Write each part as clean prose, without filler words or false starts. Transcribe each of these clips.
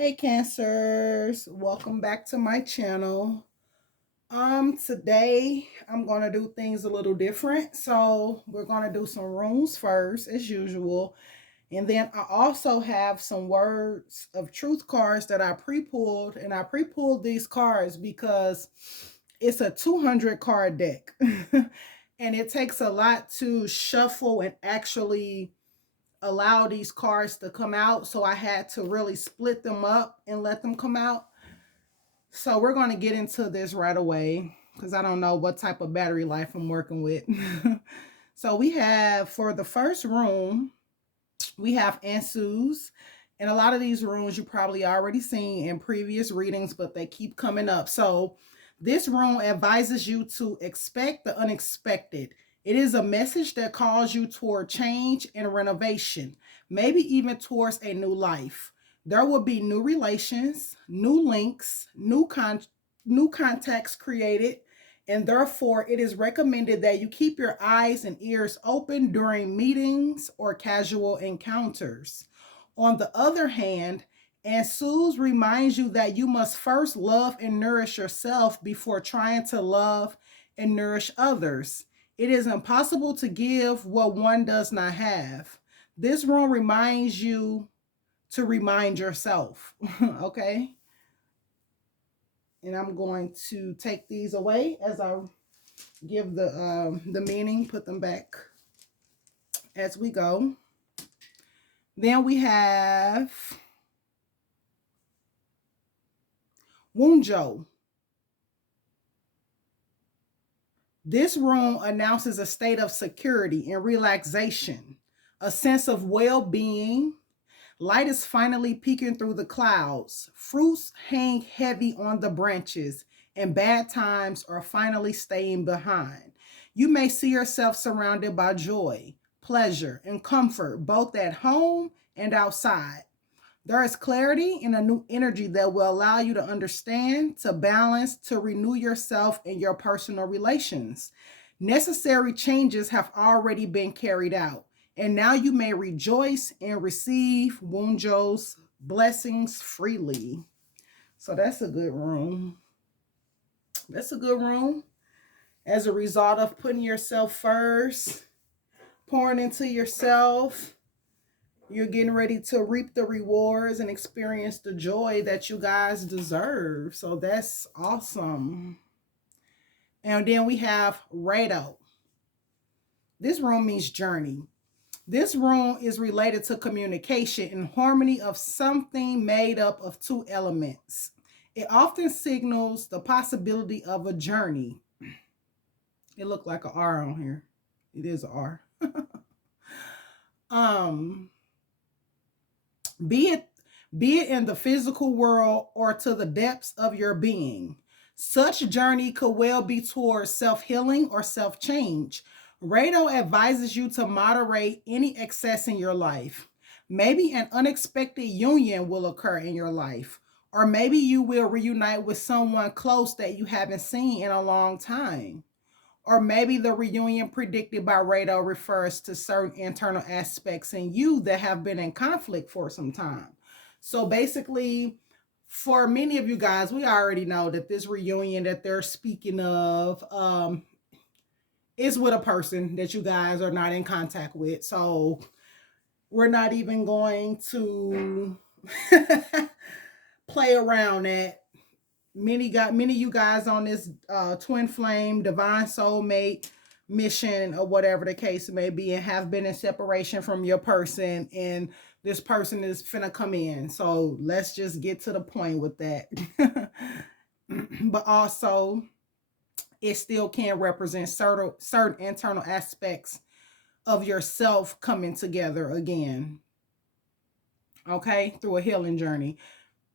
Hey Cancers, welcome back to my channel. Today I'm going to do things a little different. So, we're going to do some runes first as usual, and then I also have some words of truth cards that I pre-pulled, and I pre-pulled these cards because it's a 200 card deck. And it takes a lot to shuffle and actually allow these cards to come out, so I had to really split them up and let them come out. So we're going to get into this right away because I don't know what type of battery life I'm working with. So we have, for the first room, we have Ansus. And a lot of these runes you probably already seen in previous readings, but they keep coming up. So this rune advises you to expect the unexpected. It is a message that calls you toward change and renovation, maybe even towards a new life. There will be new relations, new links, new contacts created, and therefore it is recommended that you keep your eyes and ears open during meetings or casual encounters. On the other hand, Ansuz reminds you that you must first love and nourish yourself before trying to love and nourish others. It is impossible to give what one does not have. This rule reminds you to remind yourself. Okay? And I'm going to take these away as I give the meaning, put them back as we go. Then we have Wunjo. This rune announces a state of security and relaxation, a sense of well-being. Light is finally peeking through the clouds. Fruits hang heavy on the branches, and bad times are finally staying behind. You may see yourself surrounded by joy, pleasure, and comfort, both at home and outside. There is clarity and a new energy that will allow you to understand, to balance, to renew yourself and your personal relations. Necessary changes have already been carried out, and now you may rejoice and receive Wunjo's blessings freely. So that's a good room. That's a good room. As a result of putting yourself first, pouring into yourself, you're getting ready to reap the rewards and experience the joy that you guys deserve. So that's awesome. And then we have Rado. This rune means journey. This rune is related to communication and harmony of something made up of two elements. It often signals the possibility of a journey. It looked like an R on here. It is an R. um, be it in the physical world or to the depths of your being. Such journey could well be towards self-healing or self-change. Rado advises you to moderate any excess in your life. Maybe an unexpected union will occur in your life, or maybe you will reunite with someone close that you haven't seen in a long time. Or maybe the reunion predicted by Rado refers to certain internal aspects in you that have been in conflict for some time. So basically, for many of you guys, we already know that this reunion that they're speaking of is with a person that you guys are not in contact with. So we're not even going to play around at many of you guys on this twin flame divine soulmate mission or whatever the case may be, and have been in separation from your person, and this person is finna come in. So let's just get to the point with that. But also, it still can represent certain internal aspects of yourself coming together again, okay, through a healing journey.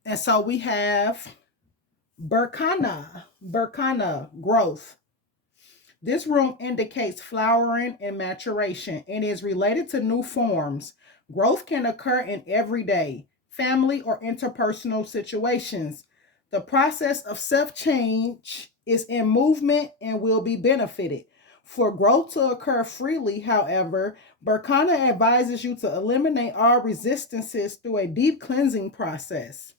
And so we have Berkana, growth. This room indicates flowering and maturation and is related to new forms. Growth can occur in everyday, family, or interpersonal situations. The process of self change is in movement and will be benefited. For growth to occur freely, however, Berkana advises you to eliminate all resistances through a deep cleansing process.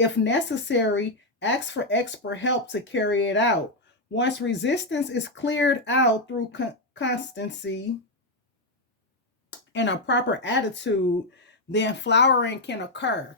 If necessary, ask for expert help to carry it out. Once resistance is cleared out through constancy and a proper attitude, then flowering can occur.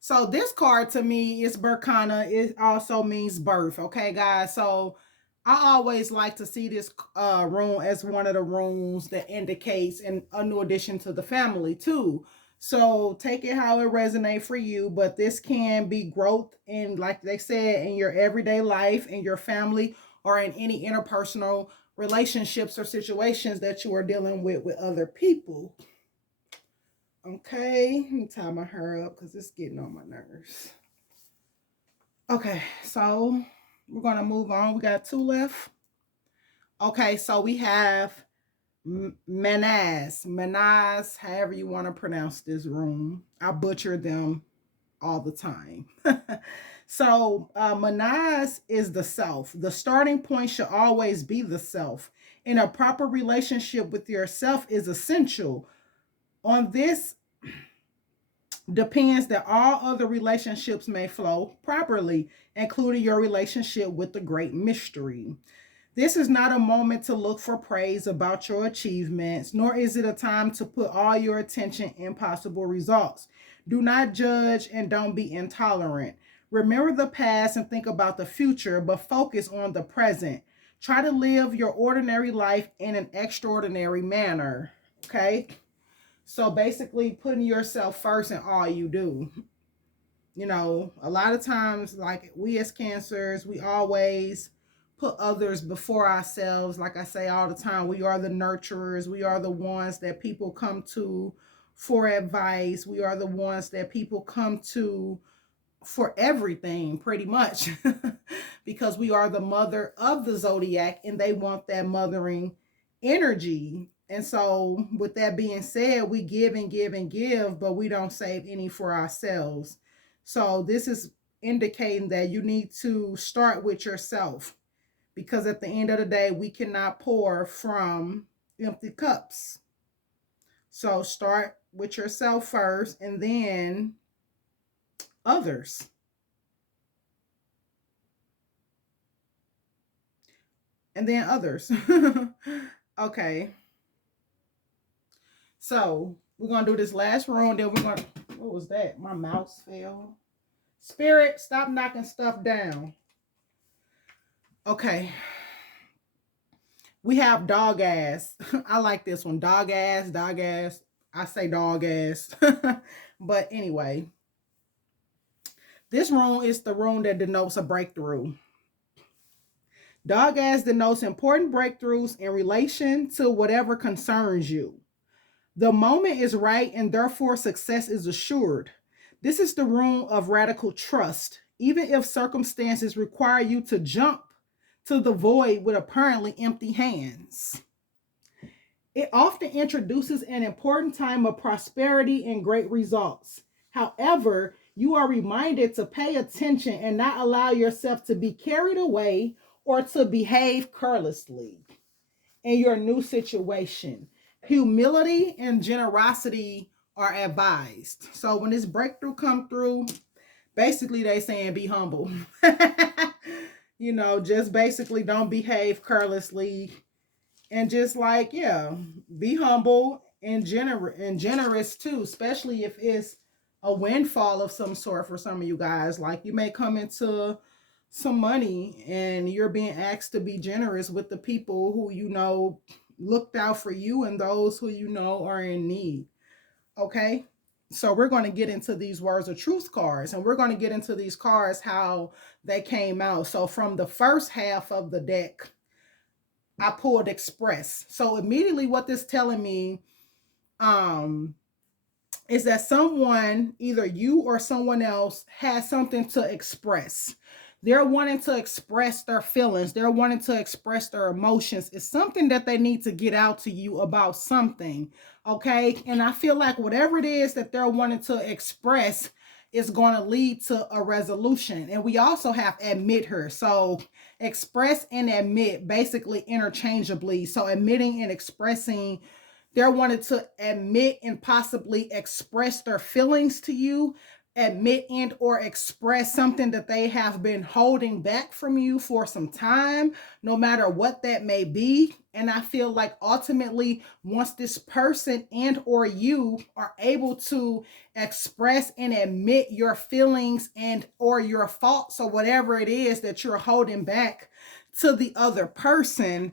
So this card to me is Berkana. It also means birth. Okay, guys. So I always like to see this rune as one of the runes that indicates a new addition to the family too. So take it how it resonates for you, but this can be growth in, like they said, in your everyday life, in your family, or in any interpersonal relationships or situations that you are dealing with other people. Okay, let me tie my hair up because it's getting on my nerves. Okay, so we're gonna move on. We got two left. Okay, so we have Manaz, however you want to pronounce this rune. I butcher them all the time. So Manaz is the self. The starting point should always be the self. In a proper relationship with yourself is essential. On this depends that all other relationships may flow properly, including your relationship with the great mystery. This is not a moment to look for praise about your achievements, nor is it a time to put all your attention in possible results. Do not judge and don't be intolerant. Remember the past and think about the future, but focus on the present. Try to live your ordinary life in an extraordinary manner. Okay? So basically, putting yourself first in all you do. You know, a lot of times, like we as Cancers, we always put others before ourselves. Like I say all the time, we are the nurturers. We are the ones that people come to for advice. We are the ones that people come to for everything, pretty much, because we are the mother of the zodiac and they want that mothering energy. And so, with that being said, we give and give and give, but we don't save any for ourselves. So, this is indicating that you need to start with yourself, because at the end of the day, we cannot pour from empty cups. So, start with yourself first and then others. And then others. Okay. So we're gonna do this last round. Then we're gonna. What was that? My mouse fell. Spirit, stop knocking stuff down. Okay. We have dog ass. I like this one. Dog ass, dog ass. I say dog ass. But anyway, this rune is the rune that denotes a breakthrough. Dog ass denotes important breakthroughs in relation to whatever concerns you. The moment is right and therefore success is assured. This is the rune of radical trust, even if circumstances require you to jump to the void with apparently empty hands. It often introduces an important time of prosperity and great results. However, you are reminded to pay attention and not allow yourself to be carried away or to behave carelessly in your new situation. Humility and generosity are advised. So when this breakthrough come through, basically they saying be humble. You know, just basically don't behave carelessly, and just like, yeah, be humble and generous too, especially if it's a windfall of some sort for some of you guys. Like you may come into some money and you're being asked to be generous with the people who you know looked out for you and those who you know are in need. Okay, so we're going to get into these words of truth cards, and we're going to get into these cards how they came out. So from the first half of the deck, I pulled express. So immediately what this telling me is that someone, either you or someone else, has something to express. They're wanting to express their feelings. They're wanting to express their emotions. It's something that they need to get out to you about something. Okay. And I feel like whatever it is that they're wanting to express is going to lead to a resolution. And we also have admit her. So express and admit basically interchangeably. So admitting and expressing, they're wanting to admit and possibly express their feelings to you, admit and or express something that they have been holding back from you for some time, no matter what that may be. And I feel like ultimately, once this person and or you are able to express and admit your feelings and or your faults or whatever it is that you're holding back to the other person,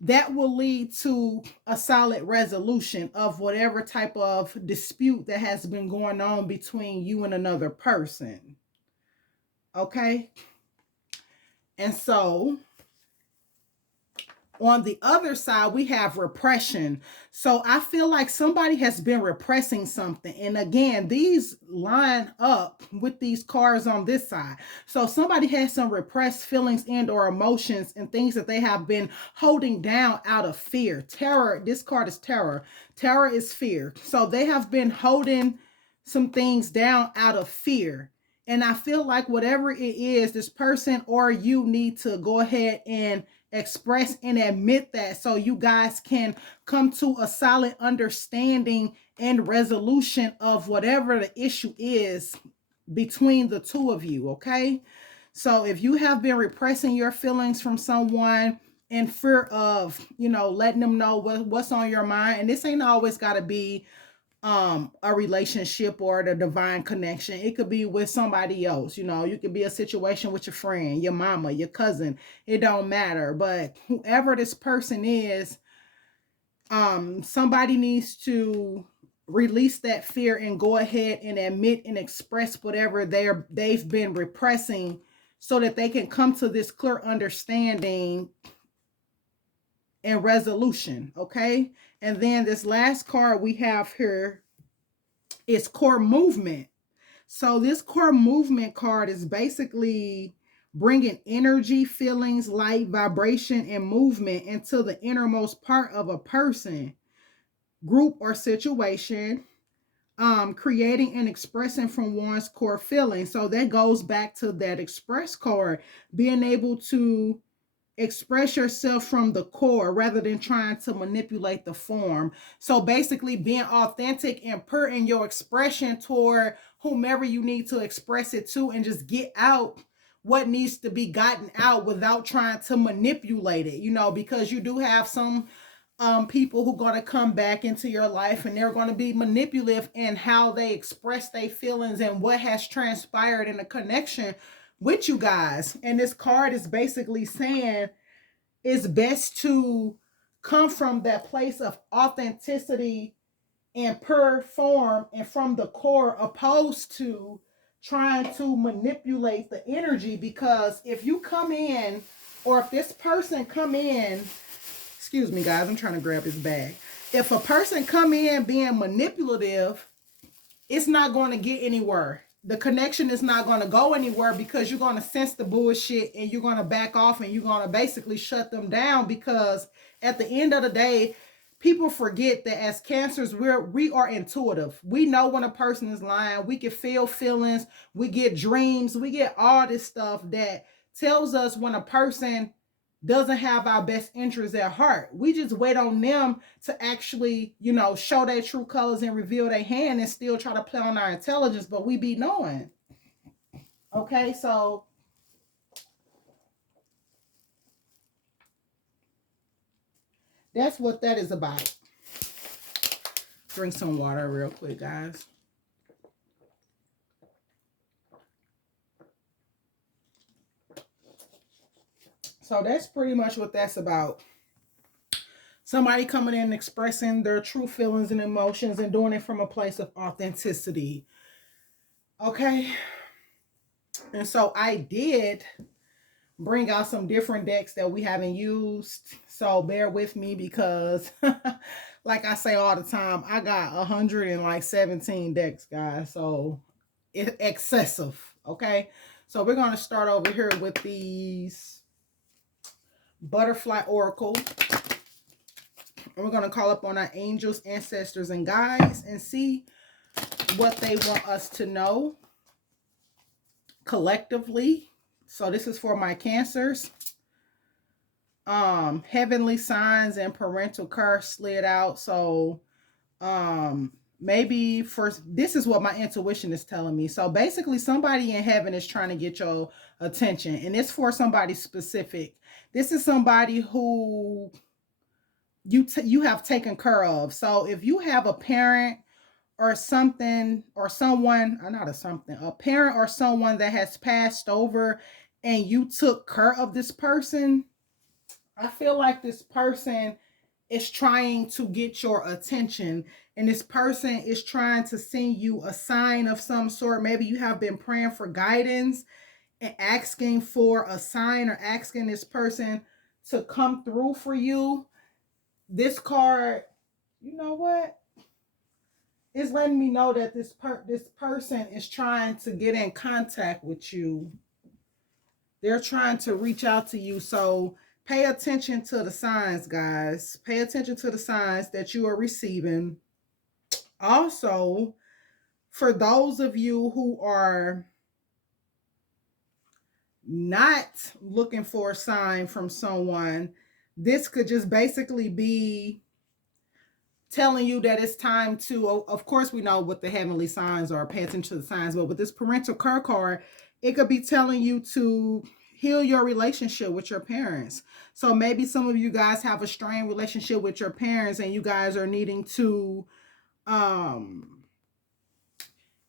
that will lead to a solid resolution of whatever type of dispute that has been going on between you and another person. Okay? And so on the other side, we have repression. So I feel like somebody has been repressing something. And again, these line up with these cards on this side. So somebody has some repressed feelings and or emotions and things that they have been holding down out of fear. Terror, this card is terror. Terror is fear. So they have been holding some things down out of fear. And I feel like whatever it is, this person or you need to go ahead and express and admit that so you guys can come to a solid understanding and resolution of whatever the issue is between the two of you. Okay, so if you have been repressing your feelings from someone in fear of, letting them know what's on your mind, and this ain't always got to be a relationship or the divine connection. It could be with somebody else. You could be a situation with your friend, your mama, your cousin. It don't matter. But whoever this person is, somebody needs to release that fear and go ahead and admit and express whatever they've been repressing so that they can come to this clear understanding and resolution. Okay, and then this last card we have here is core movement. So this core movement card is basically bringing energy, feelings, light, vibration, and movement into the innermost part of a person, group, or situation, creating and expressing from one's core feelings. So that goes back to that express card, being able to express yourself from the core rather than trying to manipulate the form. So basically being authentic and putting your expression toward whomever you need to express it to, and just get out what needs to be gotten out without trying to manipulate it, because you do have some people who are going to come back into your life, and they're going to be manipulative in how they express their feelings and what has transpired in a connection with you guys. And this card is basically saying it's best to come from that place of authenticity and pure form and from the core, opposed to trying to manipulate the energy. Because if you come in, or if this person come in, excuse me guys, I'm trying to grab his bag. If a person come in being manipulative, it's not going to get anywhere. The connection is not going to go anywhere, because you're going to sense the bullshit and you're going to back off and you're going to basically shut them down. Because at the end of the day, people forget that as cancers, we are intuitive. We know when a person is lying. We can feel feelings. We get dreams. We get all this stuff that tells us when a person doesn't have our best interests at heart. We just wait on them to actually, show their true colors and reveal their hand, and still try to play on our intelligence, but we be knowing. Okay, so that's what that is about. Drink some water real quick, guys. So that's pretty much what that's about. Somebody coming in and expressing their true feelings and emotions and doing it from a place of authenticity. Okay. And so I did bring out some different decks that we haven't used. So bear with me, because like I say all the time, I got 117 decks, guys. So it's excessive. Okay. So we're going to start over here with these Butterfly Oracle. And we're going to call up on our angels, ancestors, and guides and see what they want us to know collectively. So this is for my Cancers. Heavenly signs and parental curse slid out. So maybe for this is what my intuition is telling me. So basically somebody in heaven is trying to get your attention, and it's for somebody specific. This is somebody who you have taken care of. So if you have a parent or something or someone, or not a something, a parent or someone that has passed over and you took care of this person, I feel like this person is trying to get your attention, and this person is trying to send you a sign of some sort. Maybe you have been praying for guidance and asking for a sign, or asking this person to come through for you. This card, you know what? It's letting me know that this person is trying to get in contact with you. They're trying to reach out to you. So pay attention to the signs, guys. Pay attention to the signs that you are receiving. Also, for those of you who are not looking for a sign from someone, this could just basically be telling you that it's time to, of course, we know what the heavenly signs are, pay attention to the signs, but with this parental care card, it could be telling you to heal your relationship with your parents. So maybe some of you guys have a strained relationship with your parents, and you guys are needing to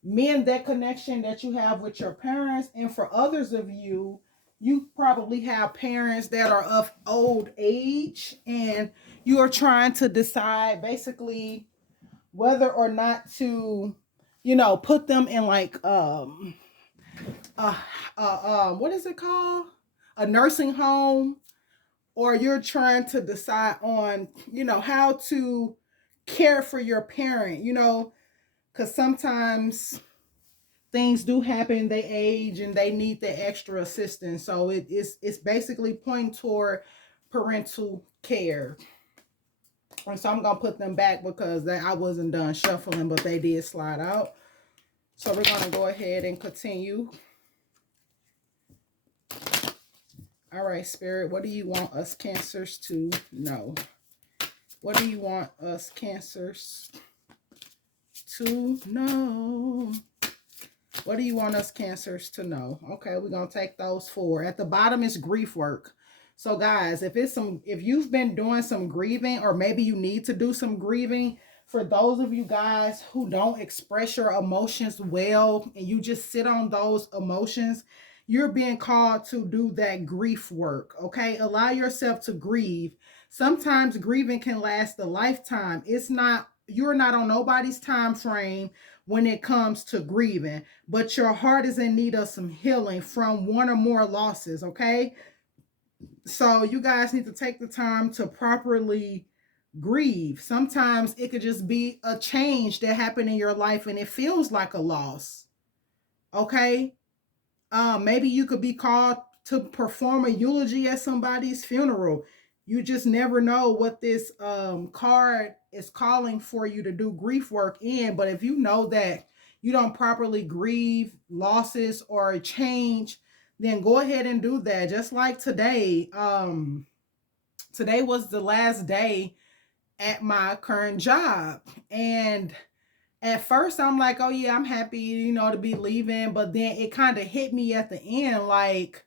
mend that connection that you have with your parents. And for others of you, you probably have parents that are of old age, and you are trying to decide basically whether or not to, put them in like what is it called, a nursing home, or you're trying to decide on, how to care for your parent, because sometimes things do happen, they age and they need the extra assistance. So it's basically pointing toward parental care. And so I'm gonna put them back because I wasn't done shuffling, but they did slide out. So we're gonna go ahead and continue. All right, Spirit, what do you want us Cancers to know? What do you want us Cancers to know? What do you want us Cancers to know? Okay, we're gonna take those 4. At the bottom is grief work. So guys, if you've been doing some grieving, or maybe you need to do some grieving, for those of you guys who don't express your emotions well and you just sit on those emotions, you're being called to do that grief work. Okay, allow yourself to grieve. Sometimes grieving can last a lifetime. You're not on nobody's time frame when it comes to grieving, but your heart is in need of some healing from one or more losses. Okay, so you guys need to take the time to properly grieve. Sometimes it could just be a change that happened in your life and it feels like a loss. Okay, maybe you could be called to perform a eulogy at somebody's funeral. You just never know what this card is calling for you to do grief work in. But if you know that you don't properly grieve losses or a change, then go ahead and do that. Just like today. Today was the last day at my current job. And at first I'm like, oh yeah, I'm happy, to be leaving. But then it kind of hit me at the end, like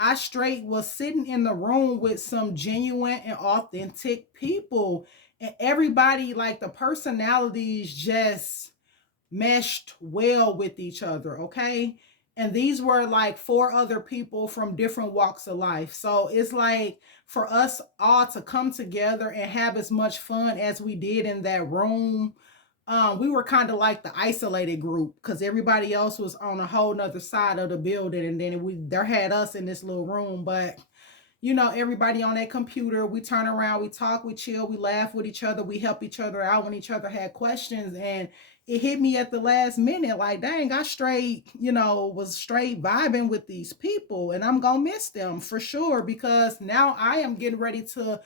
I straight was sitting in the room with some genuine and authentic people. And everybody, like the personalities just meshed well with each other, okay? And these were like 4 other people from different walks of life. So it's like for us all to come together and have as much fun as we did in that room. We were kind of like the isolated group because everybody else was on a whole nother side of the building, and then there had us in this little room. But everybody on that computer, we turn around, we talk, we chill, we laugh with each other, we help each other out when each other had questions. And it hit me at the last minute, like, dang, I was straight vibing with these people, and I'm gonna miss them for sure, because now I am getting ready to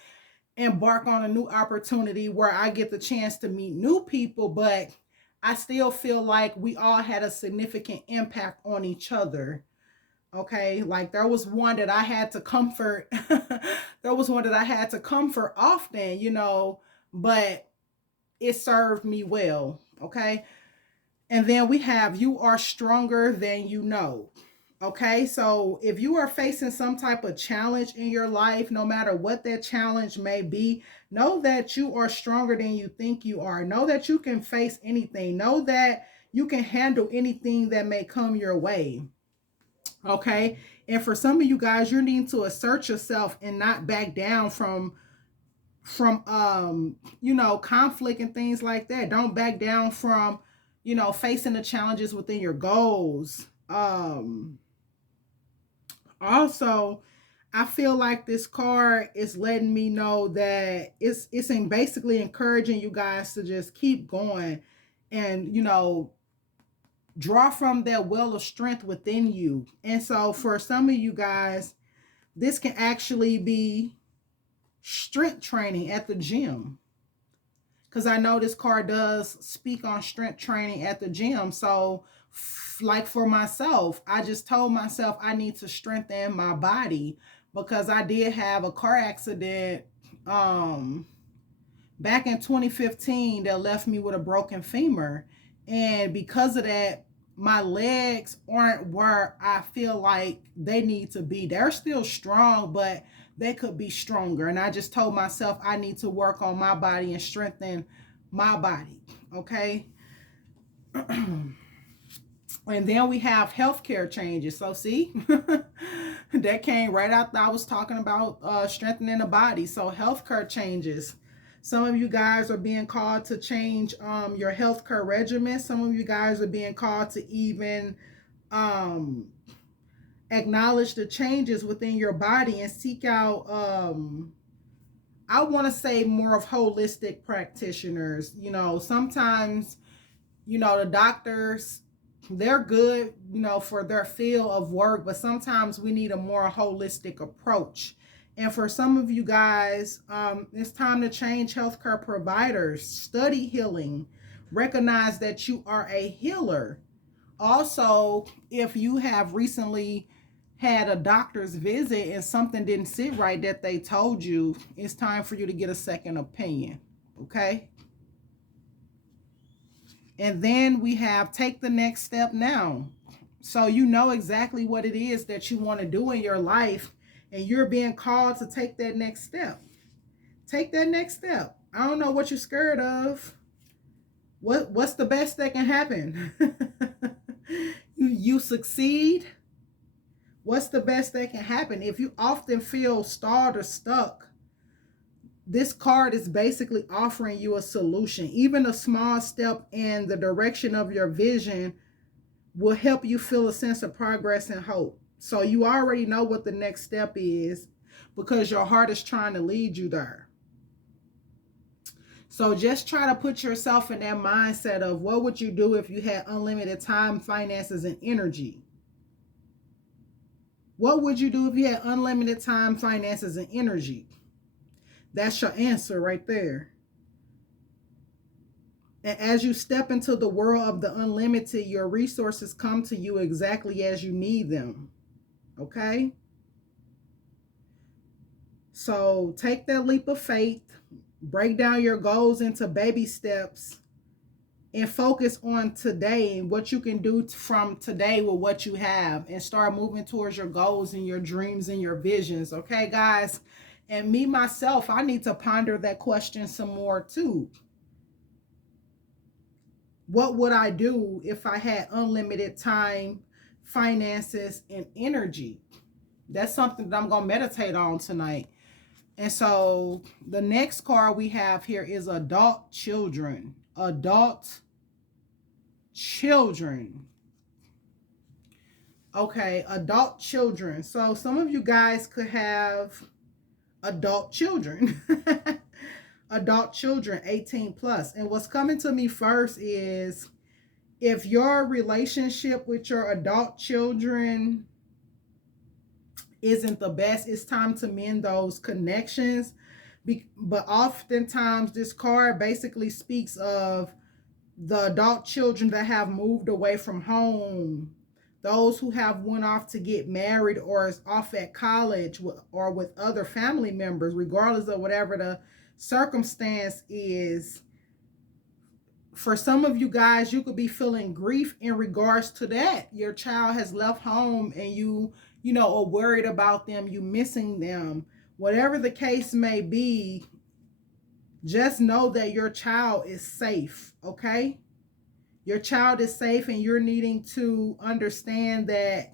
embark on a new opportunity where I get the chance to meet new people. But I still feel like we all had a significant impact on each other. Okay, like there was one that I had to comfort. There was one that I had to comfort often, but it served me well. Okay. And then we have you are stronger than you know. Okay, so if you are facing some type of challenge in your life, no matter what that challenge may be, know that you are stronger than you think you are. Know that you can face anything. Know that you can handle anything that may come your way. Okay, and for some of you guys, you're needing to assert yourself and not back down from conflict and things like that. Don't back down from facing the challenges within your goals. Also, I feel like this card is letting me know that it's in basically encouraging you guys to just keep going and draw from that well of strength within you. And so for some of you guys, this can actually be strength training at the gym, because I know this card does speak on strength training at the gym. So like for myself, I just told myself I need to strengthen my body because I did have a car accident back in 2015 that left me with a broken femur. And because of that, my legs aren't where I feel like they need to be. They're still strong, but they could be stronger. And I just told myself I need to work on my body and strengthen my body. Okay. And then we have healthcare changes. So see, that came right after I was talking about strengthening the body. So healthcare changes. Some of you guys are being called to change your healthcare regimen. Some of you guys are being called to even acknowledge the changes within your body and seek out I want to say more of holistic practitioners. Sometimes the doctors, they're good for their field of work, but sometimes we need a more holistic approach. And for some of you guys, it's time to change healthcare providers. Study healing. Recognize that you are a healer. Also, if you have recently had a doctor's visit and something didn't sit right that they told you, it's time for you to get a second opinion. Okay? And then we have take the next step now. So you know exactly what it is that you want to do in your life, and you're being called to take that next step. Take that next step. I don't know what you're scared of. What's the best that can happen? You succeed. What's the best that can happen? If you often feel stalled or stuck, this card is basically offering you a solution. Even a small step in the direction of your vision will help you feel a sense of progress and hope. So you already know what the next step is because your heart is trying to lead you there. So just try to put yourself in that mindset of what would you do if you had unlimited time, finances, and energy? What would you do if you had unlimited time, finances, and energy? That's your answer right there. And as you step into the world of the unlimited, your resources come to you exactly as you need them. Okay? So take that leap of faith, break down your goals into baby steps, and focus on today and what you can do from today with what you have, and start moving towards your goals and your dreams and your visions. Okay, guys? And me, myself, I need to ponder that question some more too. What would I do if I had unlimited time, finances, and energy? That's something that I'm going to meditate on tonight. And so the next card we have here is adult children. Adult children. Okay, adult children. So some of you guys could have adult children. Adult children 18 plus. And what's coming to me first is if your relationship with your adult children isn't the best, it's time to mend those connections. But oftentimes this card basically speaks of the adult children that have moved away from home, those who have went off to get married or is off at college or with other family members, regardless of whatever the circumstance is. For some of you guys, you could be feeling grief in regards to that. Your child has left home and you know, are worried about them, you missing them. Whatever the case may be, just know that your child is safe, okay? Your child is safe, and you're needing to understand that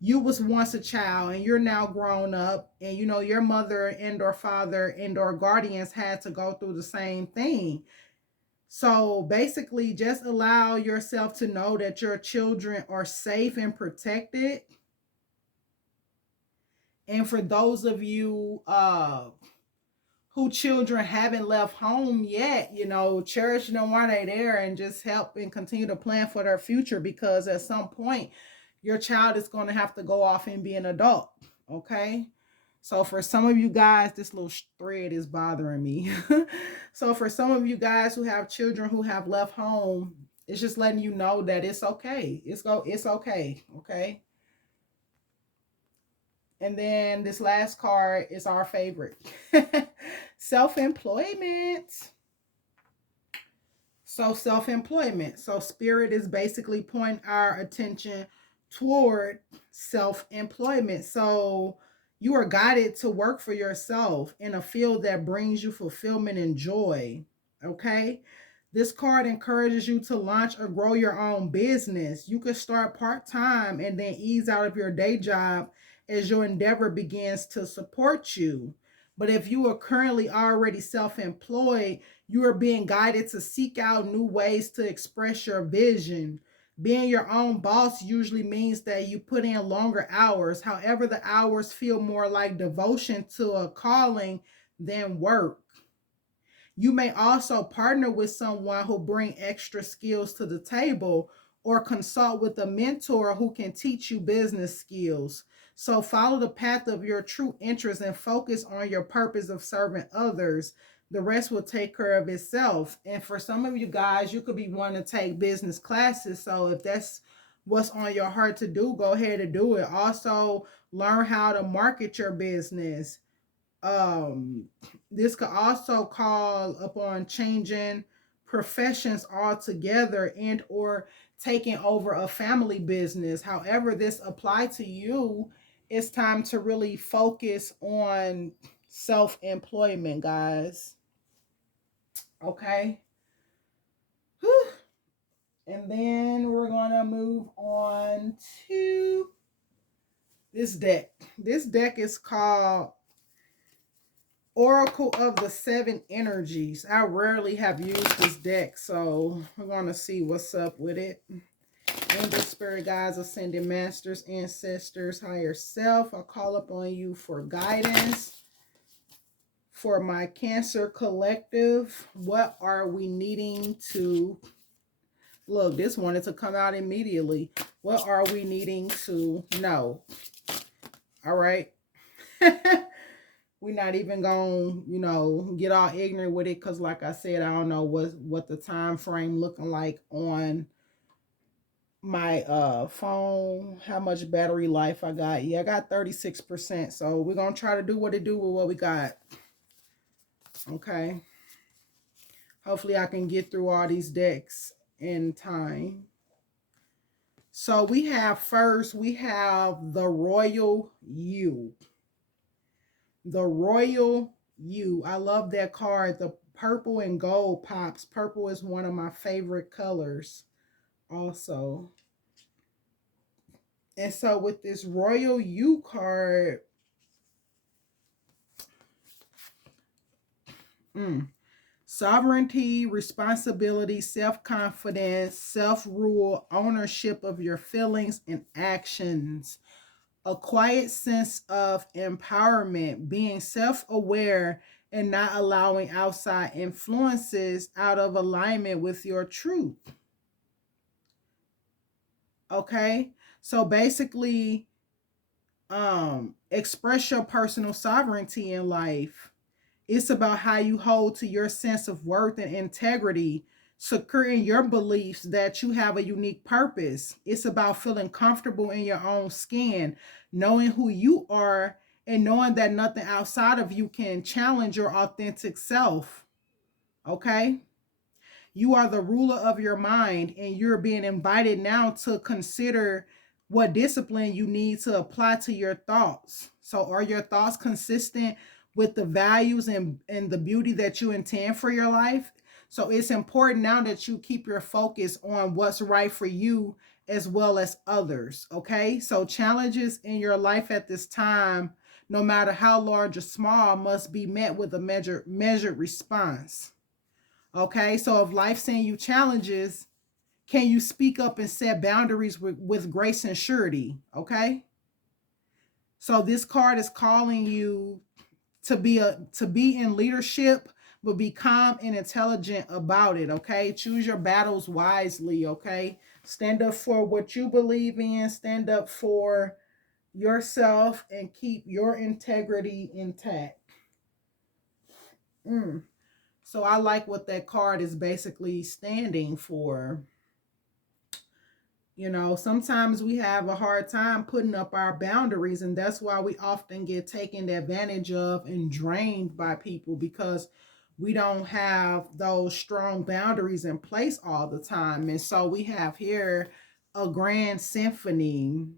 you was once a child and you're now grown up, and you know your mother and or father and or guardians had to go through the same thing. So basically just allow yourself to know that your children are safe and protected. And for those of you who children haven't left home yet, you know, cherish them while they're there and just help and continue to plan for their future, because at some point your child is going to have to go off and be an adult. Okay. So for some of you guys, this little thread is bothering me. So for some of you guys who have children who have left home, it's just letting you know that it's okay. It's okay. Okay. And then this last card is our favorite. Self-employment. So self-employment. So spirit is basically pointing our attention toward self-employment. So you are guided to work for yourself in a field that brings you fulfillment and joy. Okay. This card encourages you to launch or grow your own business. You could start part-time and then ease out of your day job as your endeavor begins to support you. But if you are currently already self-employed, you are being guided to seek out new ways to express your vision. Being your own boss usually means that you put in longer hours. However, the hours feel more like devotion to a calling than work. You may also partner with someone who bring extra skills to the table, or consult with a mentor who can teach you business skills. So follow the path of your true interest and focus on your purpose of serving others. The rest will take care of itself. And for some of you guys, you could be wanting to take business classes. So if that's what's on your heart to do, go ahead and do it. Also, learn how to market your business. um this could also call upon changing professions altogether and or taking over a family business. However this apply to you, it's time to really focus on self-employment, guys. Okay. Whew. And then we're gonna move on to this deck. This deck is called Oracle of the Seven Energies. I rarely have used this deck, so we're going to see what's up with it. Angel, spirit guides, ascended masters, ancestors, higher self, I call upon you for guidance. For my Cancer collective, what are we needing to... Look, this wanted to come out immediately. What are we needing to know? All right. We're not even going, you know, get all ignorant with it, because like I said, I don't know what the time frame looking like on my phone, how much battery life I got. Yeah, I got 36%. So we're going to try to do what it do with what we got. Okay. Hopefully I can get through all these decks in time. So we have first, we have the Royal You. The Royal You. I love that card. The purple and gold pops. Purple is one of my favorite colors also. And so with this Royal You card, sovereignty, responsibility, self-confidence, self-rule, ownership of your feelings and actions. A quiet sense of empowerment, being self-aware and not allowing outside influences out of alignment with your truth. Okay? So basically, express your personal sovereignty in life. It's about how you hold to your sense of worth and integrity, securing your beliefs that you have a unique purpose. It's about feeling comfortable in your own skin, knowing who you are, and knowing that nothing outside of you can challenge your authentic self. Okay? You are the ruler of your mind, and you're being invited now to consider what discipline you need to apply to your thoughts. So, are your thoughts consistent with the values and the beauty that you intend for your life? So, it's important now that you keep your focus on what's right for you as well as others. Okay. So, challenges in your life at this time, no matter how large or small, must be met with a measured response. Okay, so if life sends you challenges, can you speak up and set boundaries with grace and surety? Okay, so this card is calling you to be in leadership, but be calm and intelligent about it. Okay, choose your battles wisely. Okay, stand up for what you believe in. Stand up for yourself and keep your integrity intact. Mm. So I like what that card is basically standing for. You know, sometimes we have a hard time putting up our boundaries, and that's why we often get taken advantage of and drained by people because we don't have those strong boundaries in place all the time. And so we have here a grand symphony.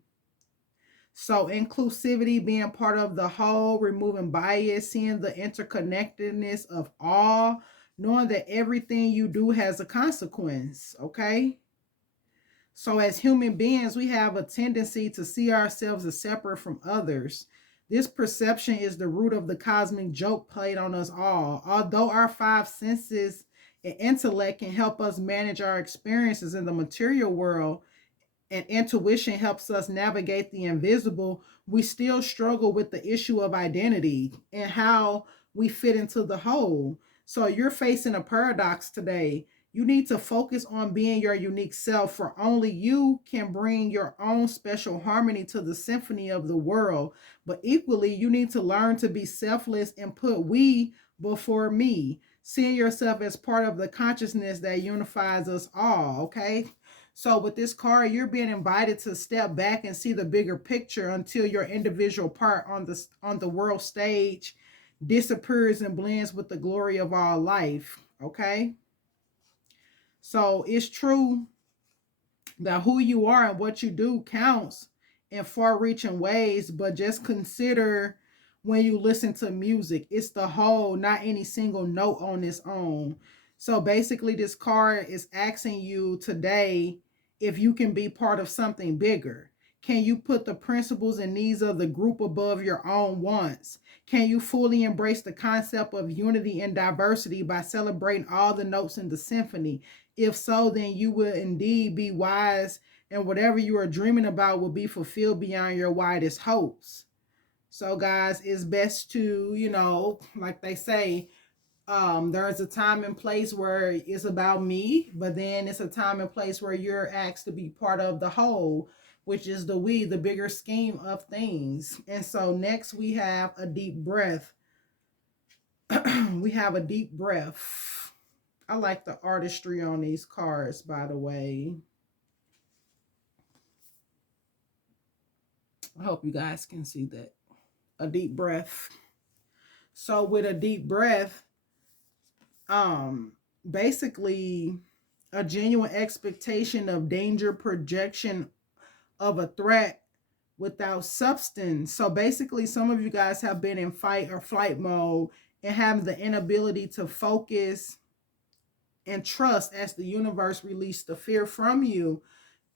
So, inclusivity, being part of the whole, removing bias, seeing the interconnectedness of all, knowing that everything you do has a consequence. Okay. So, as human beings, we have a tendency to see ourselves as separate from others. This perception is the root of the cosmic joke played on us all. Although our five senses and intellect can help us manage our experiences in the material world, and intuition helps us navigate the invisible, we still struggle with the issue of identity and how we fit into the whole. So you're facing a paradox today. You need to focus on being your unique self, for only you can bring your own special harmony to the symphony of the world. But equally, you need to learn to be selfless and put we before me, seeing yourself as part of the consciousness that unifies us all. Okay, so with this card, you're being invited to step back and see the bigger picture until your individual part on the world stage disappears and blends with the glory of all life. Okay? So it's true that who you are and what you do counts in far-reaching ways, but just consider when you listen to music, it's the whole, not any single note on its own. So basically, this card is asking you today if you can be part of something bigger. Can you put the principles and needs of the group above your own wants? Can you fully embrace the concept of unity and diversity by celebrating all the notes in the symphony? If so, then you will indeed be wise, and whatever you are dreaming about will be fulfilled beyond your widest hopes. So, guys, it's best to, like they say, there's a time and place where it's about me, but then it's a time and place where you're asked to be part of the whole, which is the we, the bigger scheme of things. And so, next we have a deep breath. We have a deep breath. I like the artistry on these cards, by the way. I hope you guys can see that. A deep breath. So with a deep breath, basically a genuine expectation of danger, projection of a threat without substance. So basically, some of you guys have been in fight or flight mode and have the inability to focus and trust as the universe released the fear from you.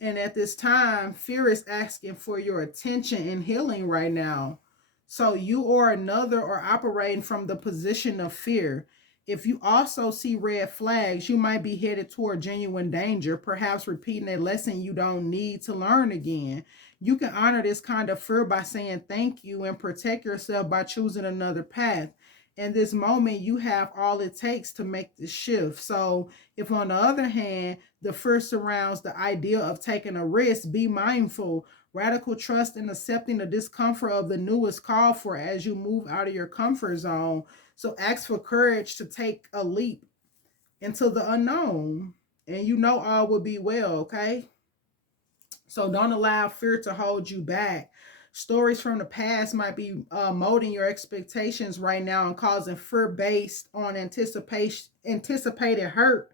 And at this time, fear is asking for your attention and healing right now. So you or another are operating from the position of fear. If you also see red flags, you might be headed toward genuine danger, perhaps repeating a lesson you don't need to learn again. You can honor this kind of fear by saying thank you and protect yourself by choosing another path. In this moment, you have all it takes to make the shift. So, if on the other hand, the fear surrounds the idea of taking a risk, be mindful. Radical trust in accepting the discomfort of the new is called for as you move out of your comfort zone. So, ask for courage to take a leap into the unknown, and you know all will be well, okay? So don't allow fear to hold you back. Stories from the past might be molding your expectations right now and causing fear based on anticipated hurt.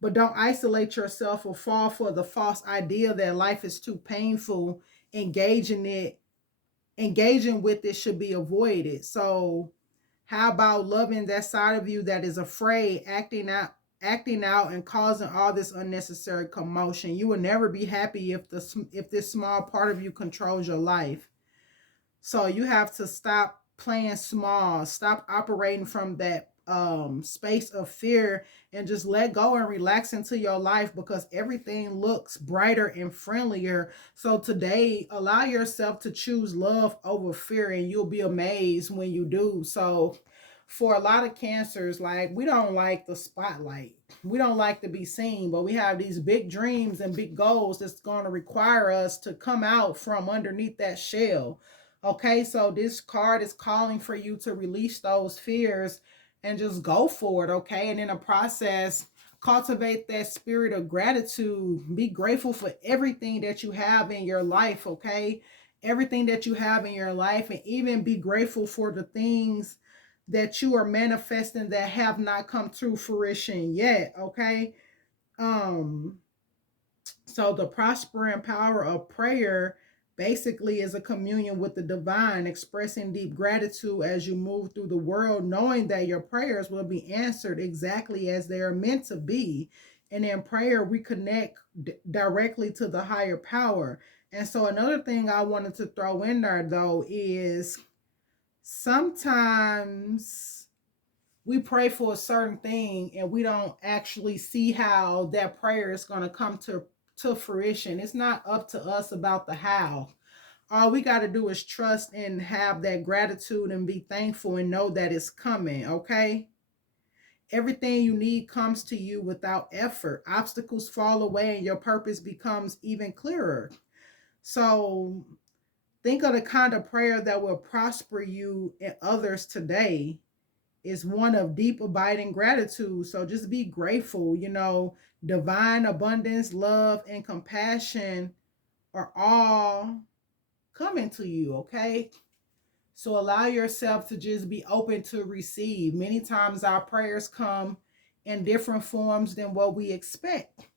But don't isolate yourself or fall for the false idea that life is too painful. Engaging it, engaging with it should be avoided. So how about loving that side of you that is afraid, acting out and causing all this unnecessary commotion? You will never be happy if this small part of you controls your life. So you have to stop playing small, stop operating from that space of fear, and just let go and relax into your life, because everything looks brighter and friendlier. So today, allow yourself to choose love over fear, and you'll be amazed when you do. So for a lot of cancers, like, we don't like the spotlight. We don't like to be seen, but we have these big dreams and big goals that's going to require us to come out from underneath that shell. Okay, so this card is calling for you to release those fears and just go for it. Okay, and in the process, cultivate that spirit of gratitude. Be grateful for everything that you have in your life. Okay, everything that you have in your life, and even be grateful for the things that you are manifesting that have not come to fruition yet. Okay, um so the prospering power of prayer basically is a communion with the divine, expressing deep gratitude as you move through the world, knowing that your prayers will be answered exactly as they are meant to be. And in prayer, we connect directly to the higher power. And so another thing I wanted to throw in there, though, is sometimes we pray for a certain thing and we don't actually see how that prayer is going to come to fruition. It's not up to us about the how. All we got to do is trust and have that gratitude and be thankful and know that it's coming. Okay, everything you need comes to you without effort. Obstacles fall away and your purpose becomes even clearer. So think of the kind of prayer that will prosper you and others today. Is one of deep abiding gratitude. So just be grateful. Divine abundance, love, and compassion are all coming to you. Okay, so allow yourself to just be open to receive. Many times our prayers come in different forms than what we expect.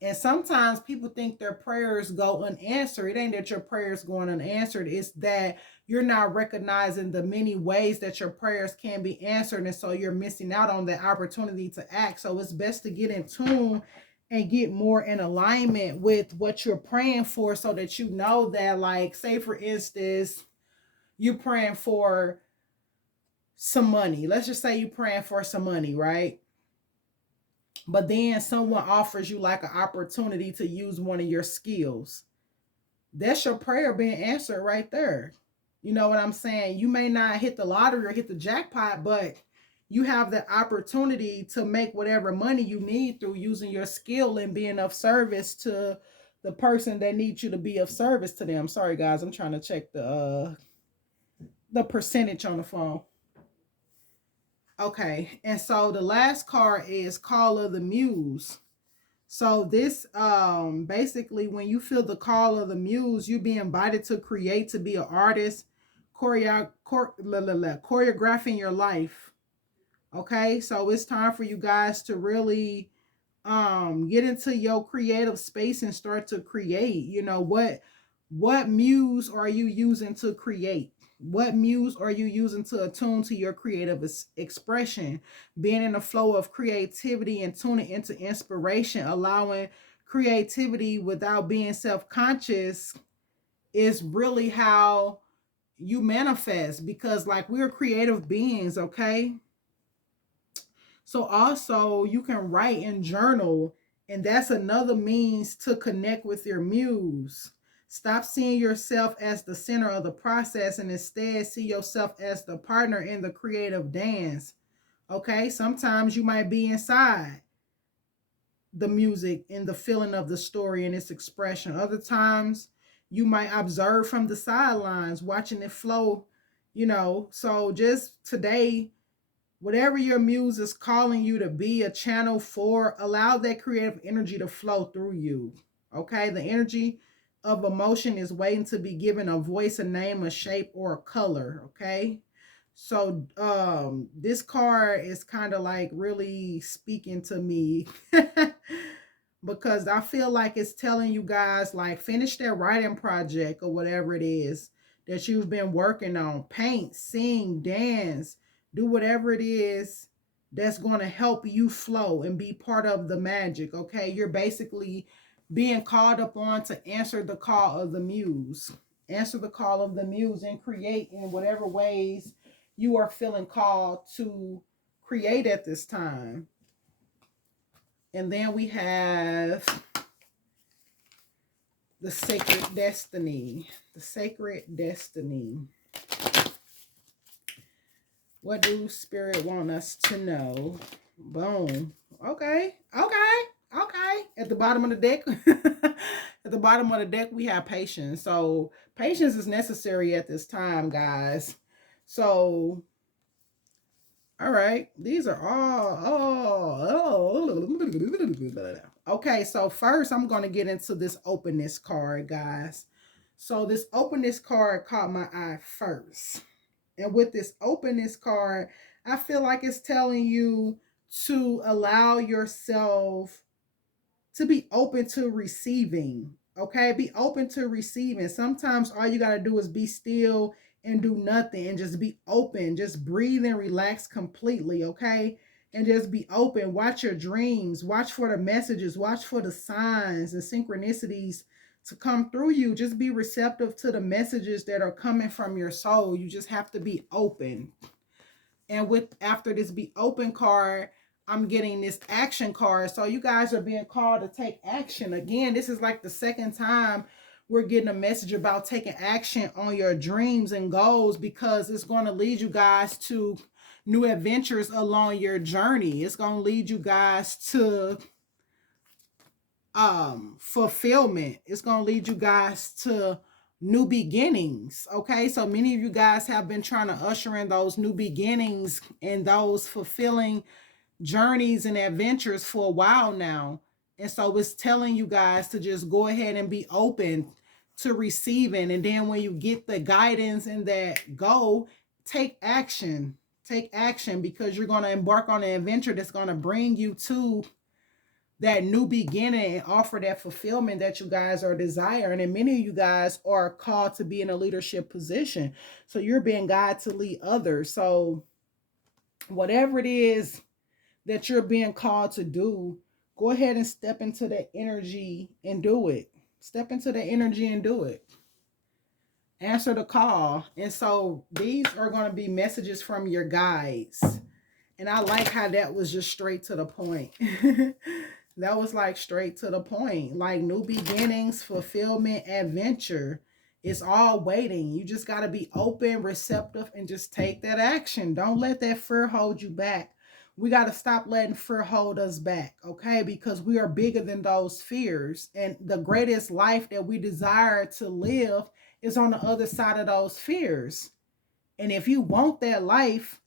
And sometimes people think their prayers go unanswered. It ain't that your prayers going unanswered. It's that you're not recognizing the many ways that your prayers can be answered. And so you're missing out on the opportunity to act. So it's best to get in tune and get more in alignment with what you're praying for, so that you know that, like, say for instance, you're praying for some money. Let's just say you're praying for some money, right? But then someone offers you like an opportunity to use one of your skills. That's your prayer being answered right there. You know what I'm saying? You may not hit the lottery or hit the jackpot, but you have the opportunity to make whatever money you need through using your skill and being of service to the person that needs you to be of service to them. Sorry guys, I'm trying to check the percentage on the phone. Okay, and so the last card is Call of the Muse. So this basically, when you feel the call of the muse, you be invited to create, to be an artist, choreographing your life. Okay, so it's time for you guys to really get into your creative space and start to create. What muse are you using to create? What muse are you using to attune to your creative expression? Being in the flow of creativity and tuning into inspiration, allowing creativity without being self-conscious is really how you manifest, because like, we're creative beings. Okay, so also you can write and journal, and that's another means to connect with your muse. Stop seeing yourself as the center of the process and instead see yourself as the partner in the creative dance. Okay, sometimes you might be inside the music and the feeling of the story and its expression. Other times you might observe from the sidelines, watching it flow. So just today, whatever your muse is calling you to be a channel for, allow that creative energy to flow through you. Okay, the energy of emotion is waiting to be given a voice, a name, a shape, or a color. Okay, So this card is kind of like really speaking to me because I feel like it's telling you guys like finish that writing project or whatever it is that you've been working on. Paint, sing, dance, do whatever it is that's going to help you flow and be part of the magic, okay? You're basically being called upon to answer the call of the muse. Answer the call of the muse and create in whatever ways you are feeling called to create at this time. And then we have the sacred destiny. The sacred destiny. What do spirit want us to know? Boom. Okay. Okay. Okay. At the bottom of the deck, at the bottom of the deck, we have patience. So patience is necessary at this time, guys. So, all right. These are all. Okay. So first, I'm going to get into this openness card, guys. So this openness card caught my eye first. And with this openness card, I feel like it's telling you to allow yourself to be open to receiving. Okay, be open to receiving. Sometimes all you got to do is be still and do nothing and just be open. Just breathe and relax completely. Okay, and just be open. Watch your dreams, watch for the messages, watch for the signs and synchronicities to come through you. Just be receptive to the messages that are coming from your soul. You just have to be open. And with after this be open card, I'm getting this action card. So you guys are being called to take action. Again, this is like the second time we're getting a message about taking action on your dreams and goals, because it's going to lead you guys to new adventures along your journey. It's going to lead you guys to fulfillment. It's going to lead you guys to new beginnings. Okay, so many of you guys have been trying to usher in those new beginnings and those fulfilling journeys and adventures for a while now. And so it's telling you guys to just go ahead and be open to receiving. And then when you get the guidance and that go, take action. Take action, because you're going to embark on an adventure that's going to bring you to that new beginning and offer that fulfillment that you guys are desiring. And many of you guys are called to be in a leadership position. So you're being guided to lead others. So whatever it is that you're being called to do, go ahead and step into that energy and do it. Step into the energy and do it. Answer the call. And so these are going to be messages from your guides. And I like how that was just straight to the point. That was like straight to the point. Like new beginnings, fulfillment, adventure. It's all waiting. You just got to be open, receptive, and just take that action. Don't let that fear hold you back. We got to stop letting fear hold us back, okay? Because we are bigger than those fears. And the greatest life that we desire to live is on the other side of those fears. And if you want that life,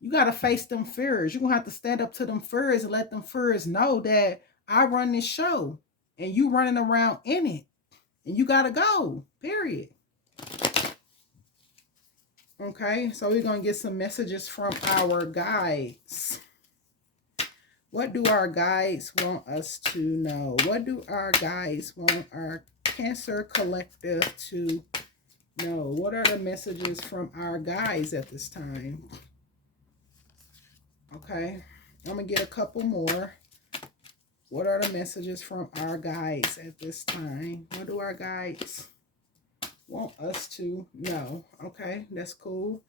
you got to face them fears. You're going to have to stand up to them fears and let them fears know that I run this show and you running around in it. And you got to go, period. Okay, so we're going to get some messages from our guides. What do our guides want us to know? What do our guides want our Cancer Collective to know? What are the messages from our guides at this time? Okay, I'm going to get a couple more. What are the messages from our guides at this time? What do our guides want us to know? Okay, that's cool.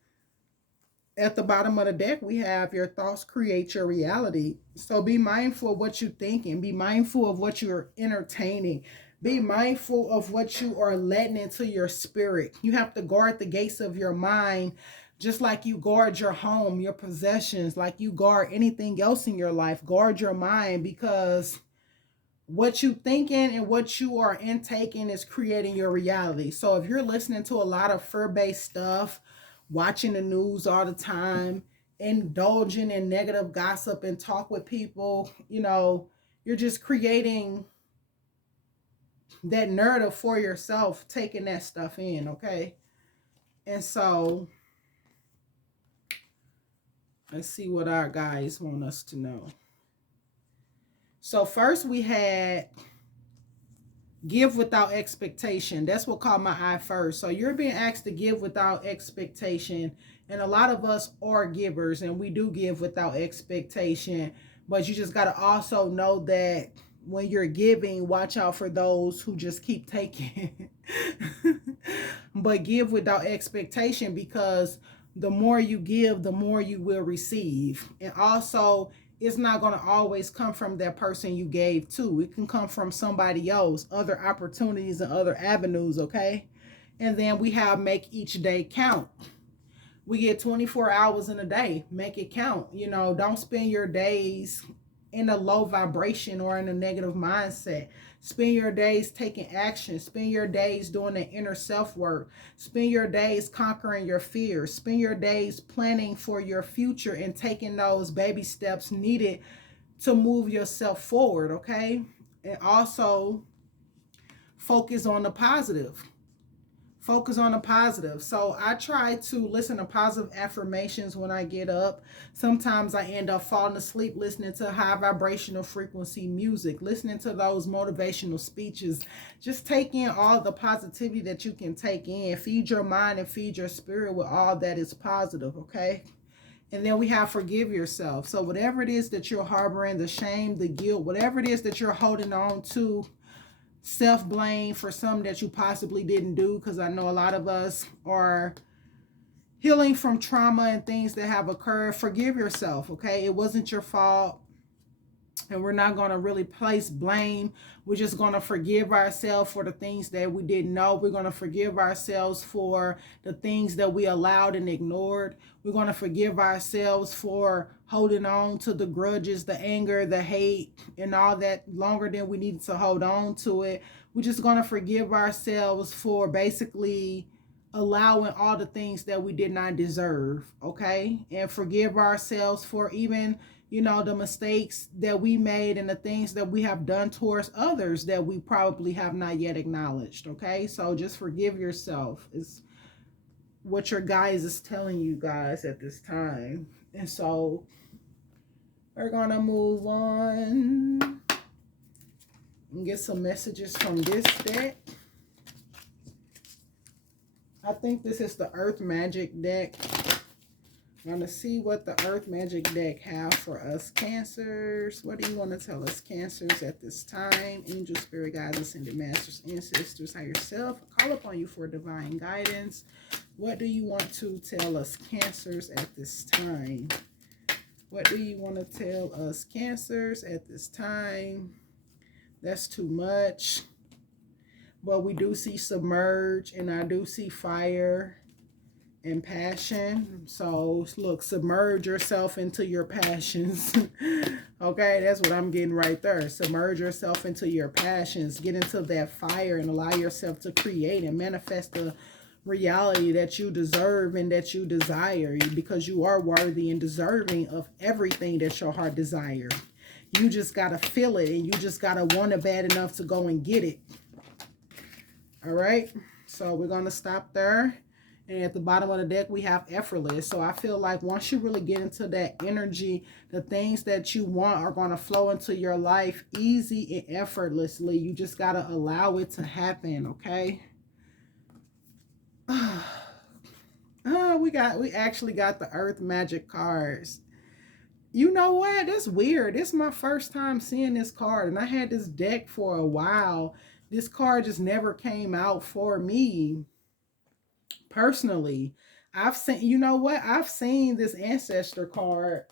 At the bottom of the deck, we have your thoughts create your reality. So be mindful of what you're thinking. Be mindful of what you're entertaining. Be mindful of what you are letting into your spirit. You have to guard the gates of your mind, just like you guard your home, your possessions, like you guard anything else in your life. Guard your mind, because what you thinking and what you are intaking is creating your reality. So if you're listening to a lot of fear-based stuff, watching the news all the time, indulging in negative gossip and talk with people, you know, you're just creating that narrative for yourself, taking that stuff in, okay? And so Let's see what our guys want us to know. So first we had give without expectation. That's what caught my eye first. So you're being asked to give without expectation. And a lot of us are givers and we do give without expectation. But you just got to also know that when you're giving, watch out for those who just keep taking. But give without expectation, because the more you give, the more you will receive. And also, it's not going to always come from that person you gave to. It can come from somebody else, other opportunities and other avenues, okay? And then we have make each day count. We get 24 hours in a day. Make it count. You know, don't spend your days in a low vibration or in a negative mindset. Spend your days taking action. Spend your days doing the inner self work. Spend your days conquering your fears. Spend your days planning for your future and taking those baby steps needed to move yourself forward, okay? And also focus on the positive. Focus on the positive. So I try to listen to positive affirmations when I get up. Sometimes I end up falling asleep listening to high vibrational frequency music, listening to those motivational speeches. Just take in all the positivity that you can take in. Feed your mind and feed your spirit with all that is positive, okay? And then we have forgive yourself. So whatever it is that you're harboring, the shame, the guilt, whatever it is that you're holding on to, self-blame for something that you possibly didn't do, because I know a lot of us are healing from trauma and things that have occurred. Forgive yourself, okay? It wasn't your fault. And we're not going to really place blame. We're just going to forgive ourselves for the things that we didn't know. We're going to forgive ourselves for the things that we allowed and ignored. We're going to forgive ourselves for holding on to the grudges, the anger, the hate, and all that longer than we needed to hold on to it. We're just going to forgive ourselves for basically allowing all the things that we did not deserve, okay? And forgive ourselves for even, you know, the mistakes that we made and the things that we have done towards others that we probably have not yet acknowledged, okay? So just forgive yourself is what your guys is telling you guys at this time. And so we're gonna move on and get some messages from this deck. I think this is the Earth Magic deck. I'm going to see what the Earth Magic deck have for us Cancers. What do you want to tell us Cancers at this time? Angel, spirit guides, ascended masters, ancestors, higher self. Call upon you for divine guidance. What do you want to tell us Cancers at this time? What do you want to tell us Cancers at this time? That's too much. But we do see submerge, and I do see fire and passion. So look, submerge yourself into your passions. Okay, that's what I'm getting right there. Submerge yourself into your passions. Get into that fire and allow yourself to create and manifest the reality that you deserve and that you desire, because you are worthy and deserving of everything that your heart desires. You just got to feel it, and you just got to want it bad enough to go and get it. All right, so we're going to stop there. And at the bottom of the deck, we have effortless. So I feel like once you really get into that energy, the things that you want are going to flow into your life easy and effortlessly. You just got to allow it to happen, okay? We actually got the Earth Magic cards. You know what? That's weird. This is my first time seeing this card, and I had this deck for a while. This card just never came out for me personally. I've seen, you know what? I've seen this ancestor card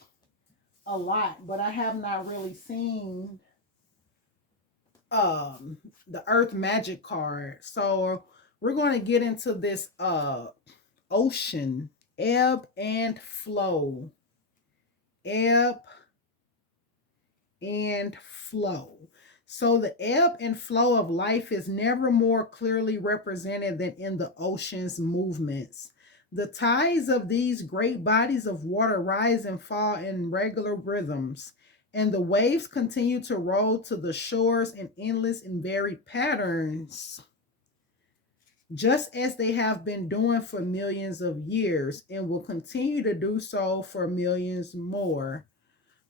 a lot, but I have not really seen the Earth Magic card. So we're going to get into this ocean, ebb and flow. Ebb and flow. So the ebb and flow of life is never more clearly represented than in the ocean's movements. The tides of these great bodies of water rise and fall in regular rhythms, and the waves continue to roll to the shores in endless and varied patterns. just as they have been doing for millions of years and will continue to do so for millions more.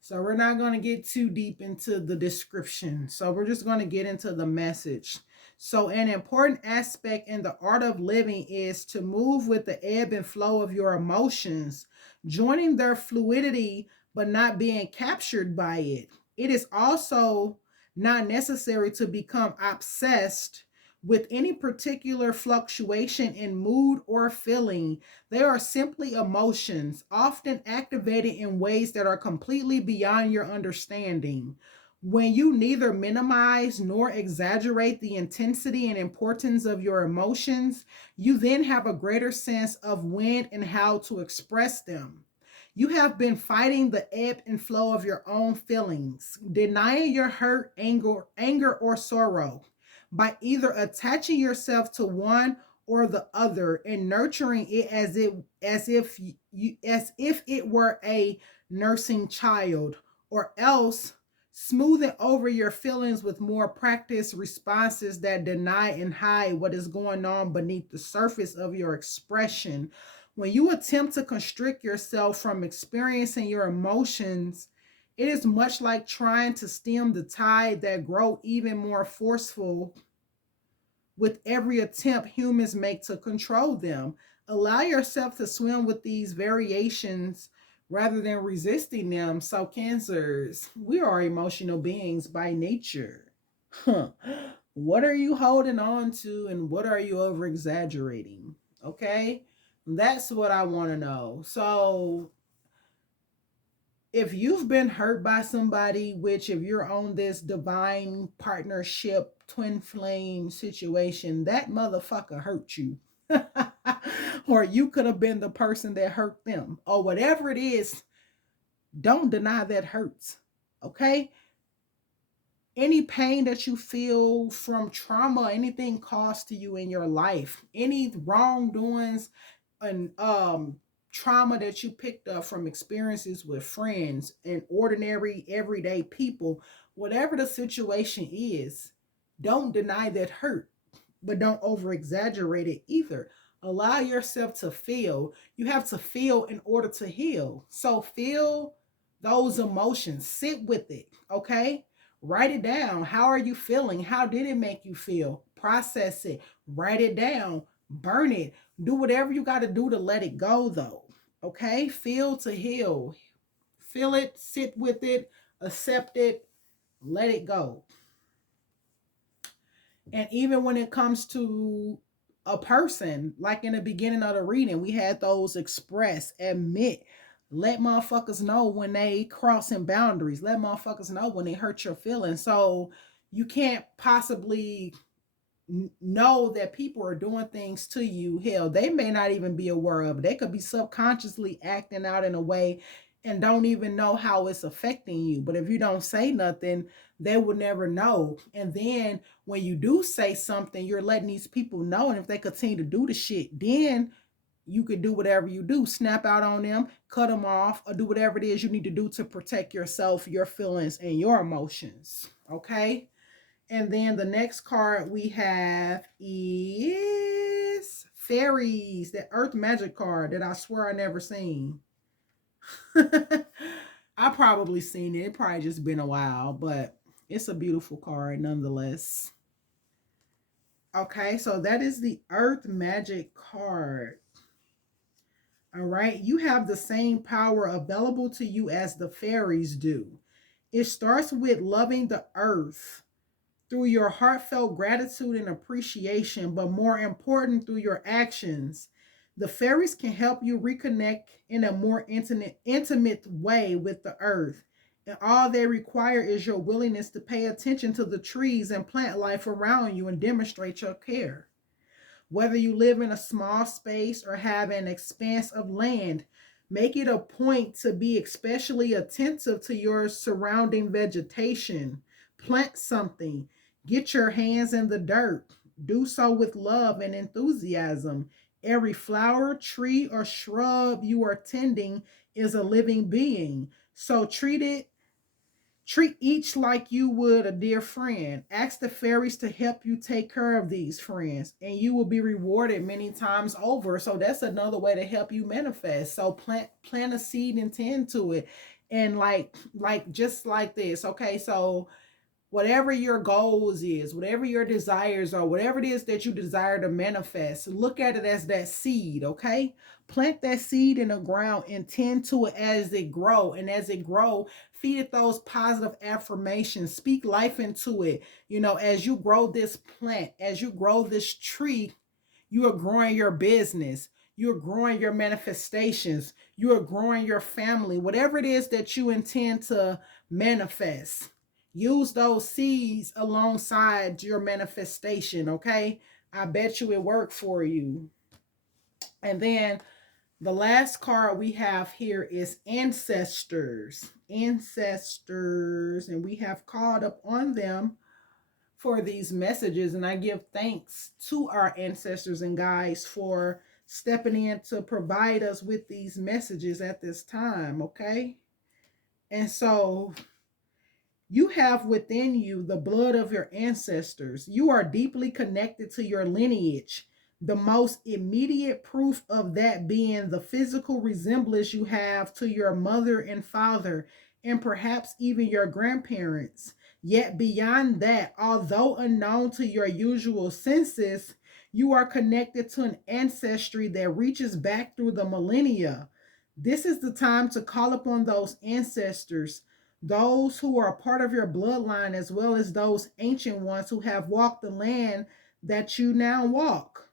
So we're not going to get too deep into the description. So we're just going to get into the message. So an important aspect in the art of living is to move with the ebb and flow of your emotions, joining their fluidity but not being captured by it. It is also not necessary to become obsessed with any particular fluctuation in mood or feeling. They are simply emotions, often activated in ways that are completely beyond your understanding. When you neither minimize nor exaggerate the intensity and importance of your emotions, you then have a greater sense of when and how to express them. You have been fighting the ebb and flow of your own feelings, denying your hurt, anger or sorrow by either attaching yourself to one or the other and nurturing it as if it were a nursing child, or else smoothing over your feelings with more practiced responses that deny and hide what is going on beneath the surface of your expression. When you attempt to constrict yourself from experiencing your emotions, it is much like trying to stem the tide that grow even more forceful with every attempt humans make to control them. Allow yourself to swim with these variations rather than resisting them. So, Cancers, we are emotional beings by nature. Huh. What are you holding on to and what are you over exaggerating? Okay? That's what I want to know. So, if you've been hurt by somebody, which if you're on this divine partnership, twin flame situation, that motherfucker hurt you. Or you could have been the person that hurt them, or whatever it is, don't deny that hurts. Okay? Any pain that you feel from trauma, anything caused to you in your life, any wrongdoings and trauma that you picked up from experiences with friends and ordinary everyday people, whatever the situation is, don't deny that hurt, but don't over exaggerate it either. Allow yourself to feel. You have to feel in order to heal. So feel those emotions, sit with it, okay? Write it down. How are you feeling? How did it make you feel? Process it, write it down, burn it, do whatever you got to do to let it go, though. Okay? Feel to heal. Feel it, sit with it, accept it, let it go. And even when it comes to a person, like in the beginning of the reading, we had those express, admit, let motherfuckers know when they crossing boundaries, let motherfuckers know when they hurt your feelings. So you can't possibly know that people are doing things to you. Hell, they may not even be aware of it. They could be subconsciously acting out in a way and don't even know how it's affecting you. But if you don't say nothing, they will never know. And then when you do say something, you're letting these people know. And if they continue to do the shit, then you could do whatever you do, snap out on them, cut them off, or do whatever it is you need to do to protect yourself, your feelings, and your emotions. Okay? And then the next card we have is Fairies, the Earth Magic card that I swear I never seen. I probably seen it. It probably just been a while, but it's a beautiful card nonetheless. Okay, so that is the Earth Magic card. All right, you have the same power available to you as the fairies do. It starts with loving the earth through your heartfelt gratitude and appreciation, but more important, through your actions. The fairies can help you reconnect in a more intimate way with the earth. And all they require is your willingness to pay attention to the trees and plant life around you and demonstrate your care. Whether you live in a small space or have an expanse of land, make it a point to be especially attentive to your surrounding vegetation. Plant something, get your hands in the dirt. Do so with love and enthusiasm. Every flower, tree, or shrub you are tending is a living being. So treat it Treat each like you would a dear friend. Ask the fairies to help you take care of these friends, and you will be rewarded many times over. So that's another way to help you manifest. So plant a seed and tend to it. And like just like this. Okay, so whatever your goals is, whatever your desires are, whatever it is that you desire to manifest, look at it as that seed, okay? Plant that seed in the ground and tend to it as it grow. And as it grow, feed it those positive affirmations. Speak life into it. You know, as you grow this plant, as you grow this tree, you are growing your business. You're growing your manifestations. You are growing your family. Whatever it is that you intend to manifest, use those seeds alongside your manifestation, okay? I bet you it worked for you. And then the last card we have here is ancestors. Ancestors. And we have called up on them for these messages. And I give thanks to our ancestors and guides for stepping in to provide us with these messages at this time, okay? And so you have within you the blood of your ancestors. You are deeply connected to your lineage. The most immediate proof of that being the physical resemblance you have to your mother and father, and perhaps even your grandparents. Yet, beyond that, although unknown to your usual senses, you are connected to an ancestry that reaches back through the millennia. This is the time to call upon those ancestors, those who are a part of your bloodline, as well as those ancient ones who have walked the land that you now walk.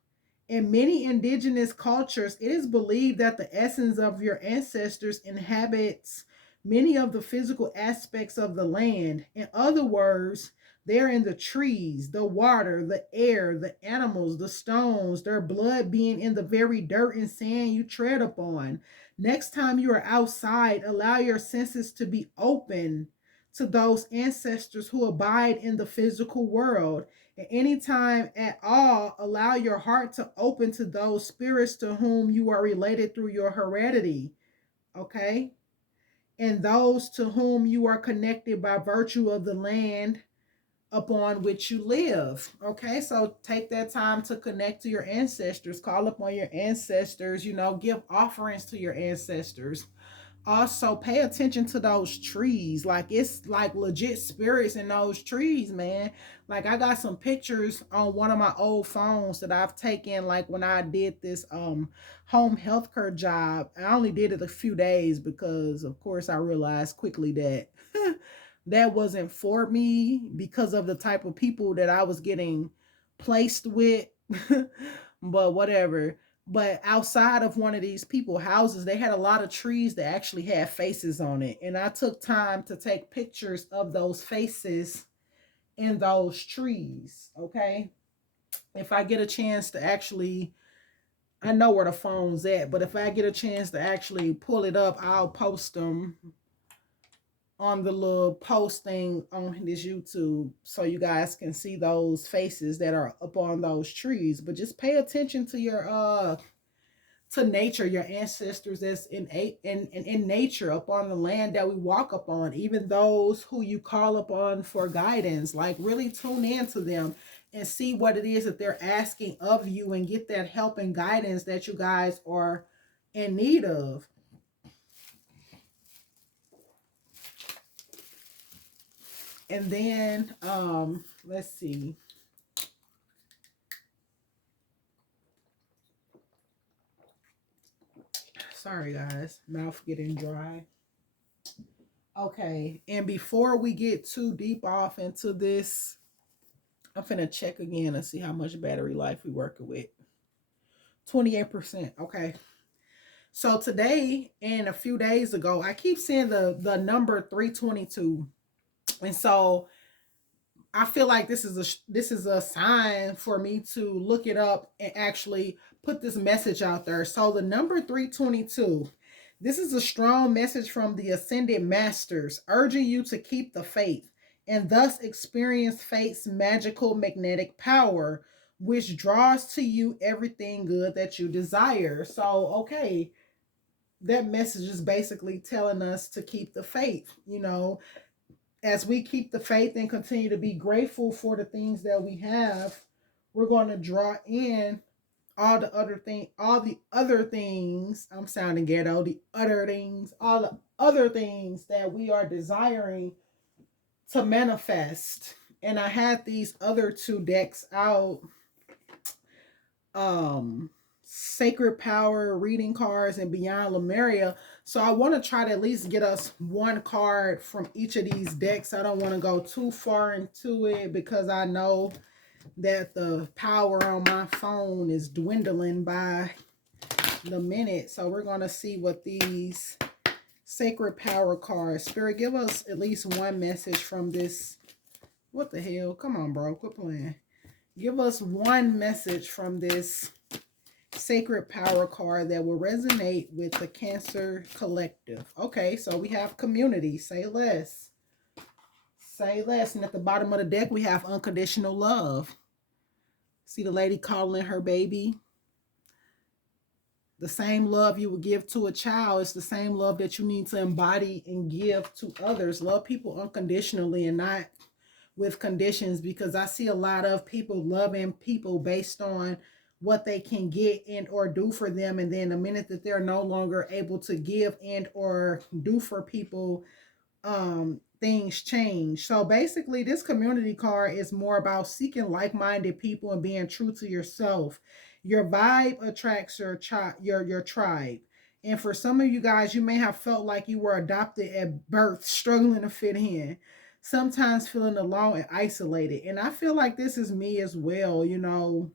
In many indigenous cultures, it is believed that the essence of your ancestors inhabits many of the physical aspects of the land. In other words, they're in the trees, the water, the air, the animals, the stones, their blood being in the very dirt and sand you tread upon. Next time you are outside, allow your senses to be open to those ancestors who abide in the physical world. At any time at all, allow your heart to open to those spirits to whom you are related through your heredity, okay? And those to whom you are connected by virtue of the land upon which you live. Okay, so take that time to connect to your ancestors, call upon your ancestors, you know, give offerings to your ancestors. Also, pay attention to those trees. Like, it's like legit spirits in those trees, man. Like, I got some pictures on one of my old phones that I've taken, like when I did this home healthcare job. I only did it a few days because of course I realized quickly that that wasn't for me because of the type of people that I was getting placed with. But whatever. But outside of one of these people houses, they had a lot of trees that actually had faces on it. And I took time to take pictures of those faces in those trees. Okay. If I get a chance to actually, I know where the phone's at, but if I get a chance to actually pull it up, I'll post them on the little posting on this YouTube so you guys can see those faces that are up on those trees. But just pay attention to your to nature, your ancestors that's in nature, up on the land that we walk upon, even those who you call upon for guidance. Like, really tune in to them and see what it is that they're asking of you and get that help and guidance that you guys are in need of. And then let's see. Sorry guys, mouth getting dry. Okay, and before we get too deep off into this, I'm finna check again and see how much battery life we working with. 28%. Okay. So today and a few days ago, I keep seeing the number 322. And so I feel like this is a sign for me to look it up and actually put this message out there. So the number 322, this is a strong message from the ascended masters urging you to keep the faith and thus experience fate's magical magnetic power, which draws to you everything good that you desire. So, okay, that message is basically telling us to keep the faith, you know, as we keep the faith and continue to be grateful for the things that we have, we're going to draw in all the other things. I'm sounding ghetto. The other things, all the other things that we are desiring to manifest. And I had these other two decks out, um Sacred Power reading cards and Beyond Lemuria. So I want to try to at least get us one card from each of these decks. I don't want to go too far into it because I know that the power on my phone is dwindling by the minute. So we're going to see what these Sacred Power cards. Spirit, give us at least one message from this. What the hell? Come on, bro. Quit playing. Give us one message from this Sacred Power card that will resonate with the Cancer Collective. Okay, so we have community. Say less. Say less. And at the bottom of the deck, we have unconditional love. See the lady calling her baby? The same love you would give to a child is the same love that you need to embody and give to others. Love people unconditionally and not with conditions, because I see a lot of people loving people based on what they can get and or do for them, and then the minute that they're no longer able to give and or do for people, things change. So basically this community card is more about seeking like-minded people and being true to yourself. Your vibe attracts your tribe. And for some of you guys, you may have felt like you were adopted at birth, struggling to fit in, sometimes feeling alone and isolated. And I feel like this is me as well, you know.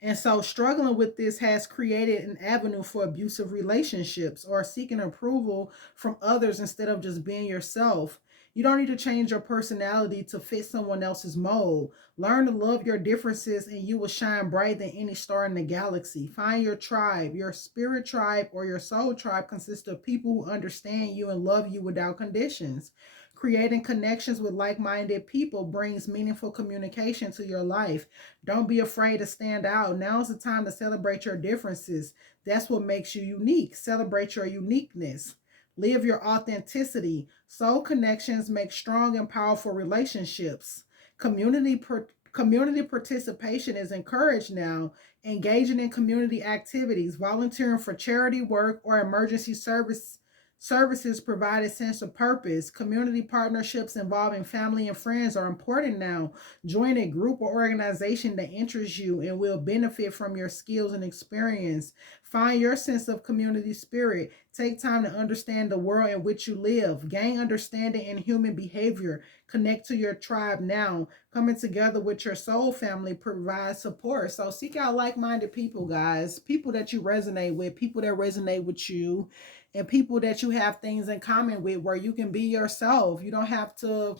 And so struggling with this has created an avenue for abusive relationships or seeking approval from others instead of just being yourself. You don't need to change your personality to fit someone else's mold. Learn to love your differences and you will shine brighter than any star in the galaxy. Find your tribe. Your spirit tribe or your soul tribe consists of people who understand you and love you without conditions. Creating connections with like-minded people brings meaningful communication to your life. Don't be afraid to stand out. Now's the time to celebrate your differences. That's what makes you unique. Celebrate your uniqueness. Live your authenticity. Soul connections make strong and powerful relationships. Community participation is encouraged now. Engaging in community activities, volunteering for charity work or emergency services provide a sense of purpose. Community partnerships involving family and friends are important now. Join a group or organization that interests you and will benefit from your skills and experience. Find your sense of community spirit. Take time to understand the world in which you live. Gain understanding in human behavior. Connect to your tribe now. Coming together with your soul family provides support. So seek out like-minded people, guys. People that you resonate with, people that resonate with you, and people that you have things in common with where you can be yourself. You don't have to,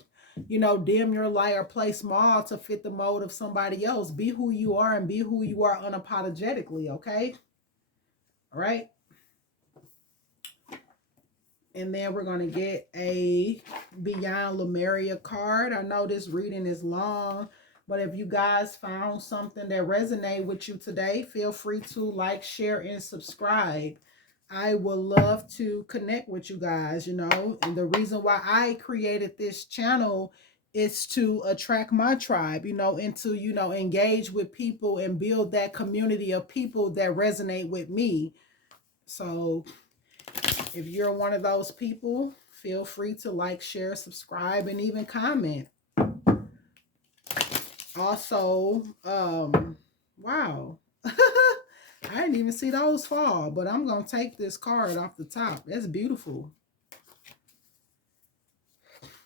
you know, dim your light or play small to fit the mold of somebody else. Be who you are and be who you are unapologetically, okay? All right. And then we're going to get a Beyond Lemuria card. I know this reading is long, but if you guys found something that resonated with you today, feel free to like, share, and subscribe. I would love to connect with you guys, you know. And the reason why I created this channel is to attract my tribe, you know, and to, you know, engage with people and build that community of people that resonate with me. So if you're one of those people, feel free to like, share, subscribe, and even comment. Also, wow. I didn't even see those fall, but I'm going to take this card off the top. That's beautiful.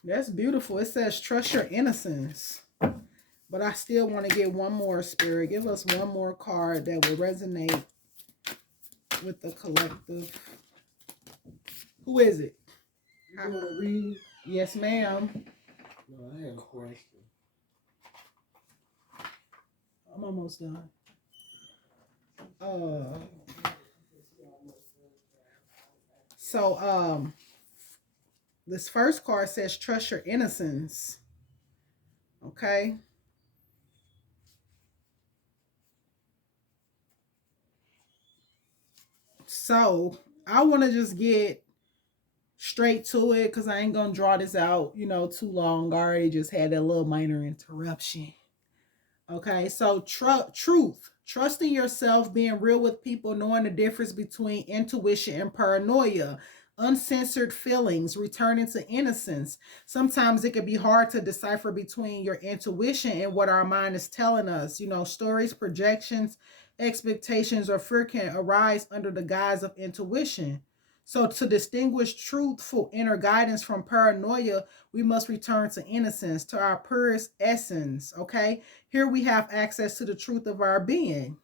That's beautiful. It says, trust your innocence. But I still want to get one more, Spirit. Give us one more card that will resonate with the collective. Who is it? You want to read? Yes, ma'am. No, I have a question. I'm almost done. So, this first card says, trust your innocence. Okay. So, I want to just get straight to it because I ain't gonna draw this out, too long. I already just had that little minor interruption. Okay, so truth, trusting yourself, being real with people, knowing the difference between intuition and paranoia, uncensored feelings, returning to innocence. Sometimes it can be hard to decipher between your intuition and what our mind is telling us. Stories, projections, expectations, or fear can arise under the guise of intuition. So, to distinguish truthful inner guidance from paranoia, we must return to innocence, to our purest essence. Okay, here we have access to the truth of our being.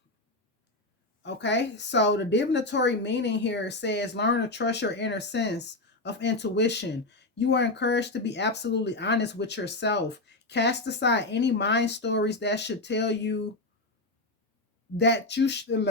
Okay, so the divinatory meaning here says learn to trust your inner sense of intuition. You are encouraged to be absolutely honest with yourself. Cast aside any mind stories that should tell you that you should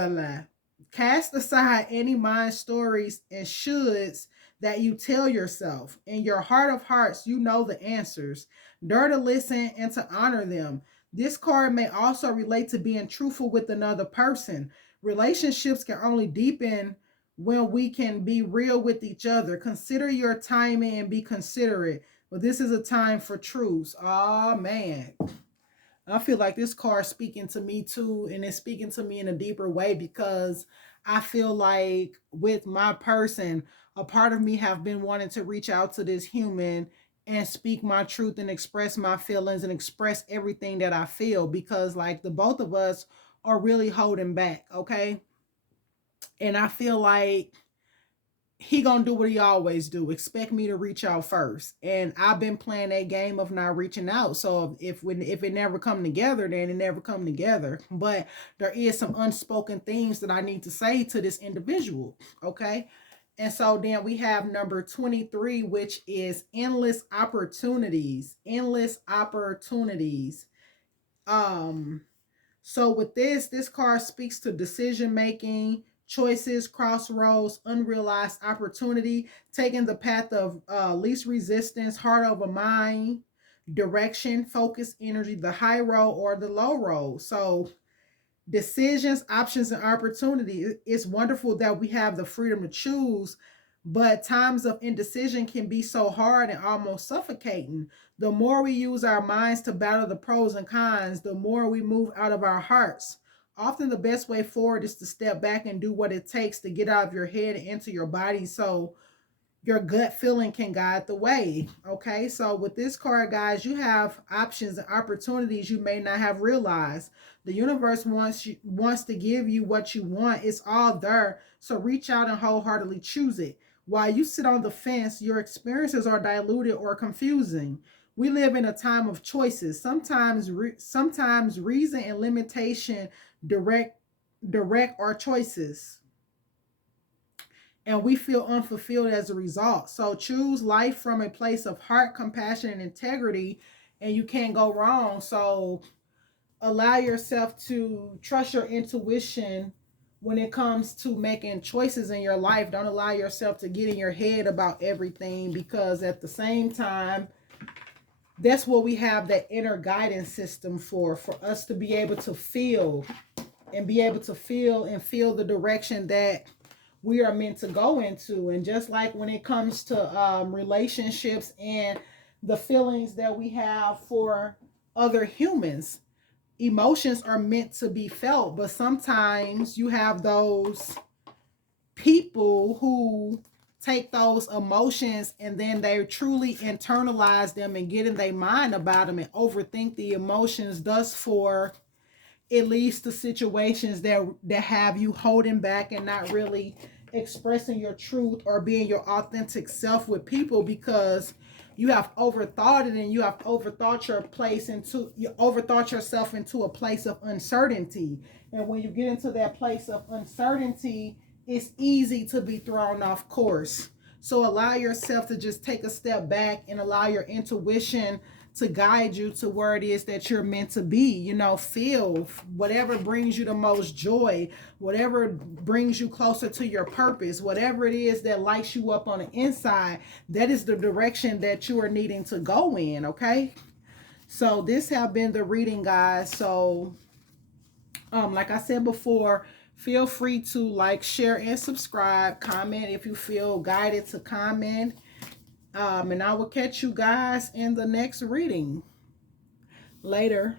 cast aside any mind stories and shoulds that you tell yourself. In your heart of hearts, you know the answers. Dare to listen and to honor them. This card may also relate to being truthful with another person. Relationships can only deepen when we can be real with each other. Consider your timing and be considerate. But this is a time for truths. Oh man. I feel like this card speaking to me too, and it's speaking to me in a deeper way because I feel like with my person, a part of me have been wanting to reach out to this human and speak my truth and express my feelings and express everything that I feel because like the both of us are really holding back, okay? And I feel like he gonna do what he always do, expect me to reach out first, and I've been playing that game of not reaching out. So if it never come together, then it never come together. But there is some unspoken things that I need to say to this individual. Okay, and so then we have number 23, which is endless opportunities. Endless opportunities. um so with this card speaks to decision making, choices, crossroads, unrealized opportunity, taking the path of least resistance, heart over mind, direction, focus, energy, the high road or the low road. So decisions, options, and opportunity. It's wonderful that we have the freedom to choose, but times of indecision can be so hard and almost suffocating. The more we use our minds to battle the pros and cons, the more we move out of our hearts. Often, the best way forward is to step back and do what it takes to get out of your head and into your body so your gut feeling can guide the way. Okay, so with this card, guys, you have options and opportunities you may not have realized. The universe wants to give you what you want. It's all there. So reach out and wholeheartedly choose it. While you sit on the fence, your experiences are diluted or confusing. We live in a time of choices. Sometimes reason and limitation direct our choices, and we feel unfulfilled as a result. So choose life from a place of heart, compassion, and integrity, and you can't go wrong. So allow yourself to trust your intuition when it comes to making choices in your life. Don't allow yourself to get in your head about everything, because at the same time, that's what we have that inner guidance system for us to be able to feel and be able to feel the direction that we are meant to go into. And just like when it comes to relationships and the feelings that we have for other humans, emotions are meant to be felt, but sometimes you have those people who take those emotions and then they truly internalize them and get in their mind about them and overthink the emotions. Thus, for it leads to situations that have you holding back and not really expressing your truth or being your authentic self with people, because you have overthought it and you have overthought you overthought yourself into a place of uncertainty. And when you get into that place of uncertainty, it's easy to be thrown off course. So allow yourself to just take a step back and allow your intuition to guide you to where it is that you're meant to be. Feel whatever brings you the most joy, whatever brings you closer to your purpose, whatever it is that lights you up on the inside. That is the direction that you are needing to go in. Okay, so this have been the reading, guys. So like I said before, feel free to like, share, and subscribe. Comment if you feel guided to comment. And I will catch you guys in the next reading. Later.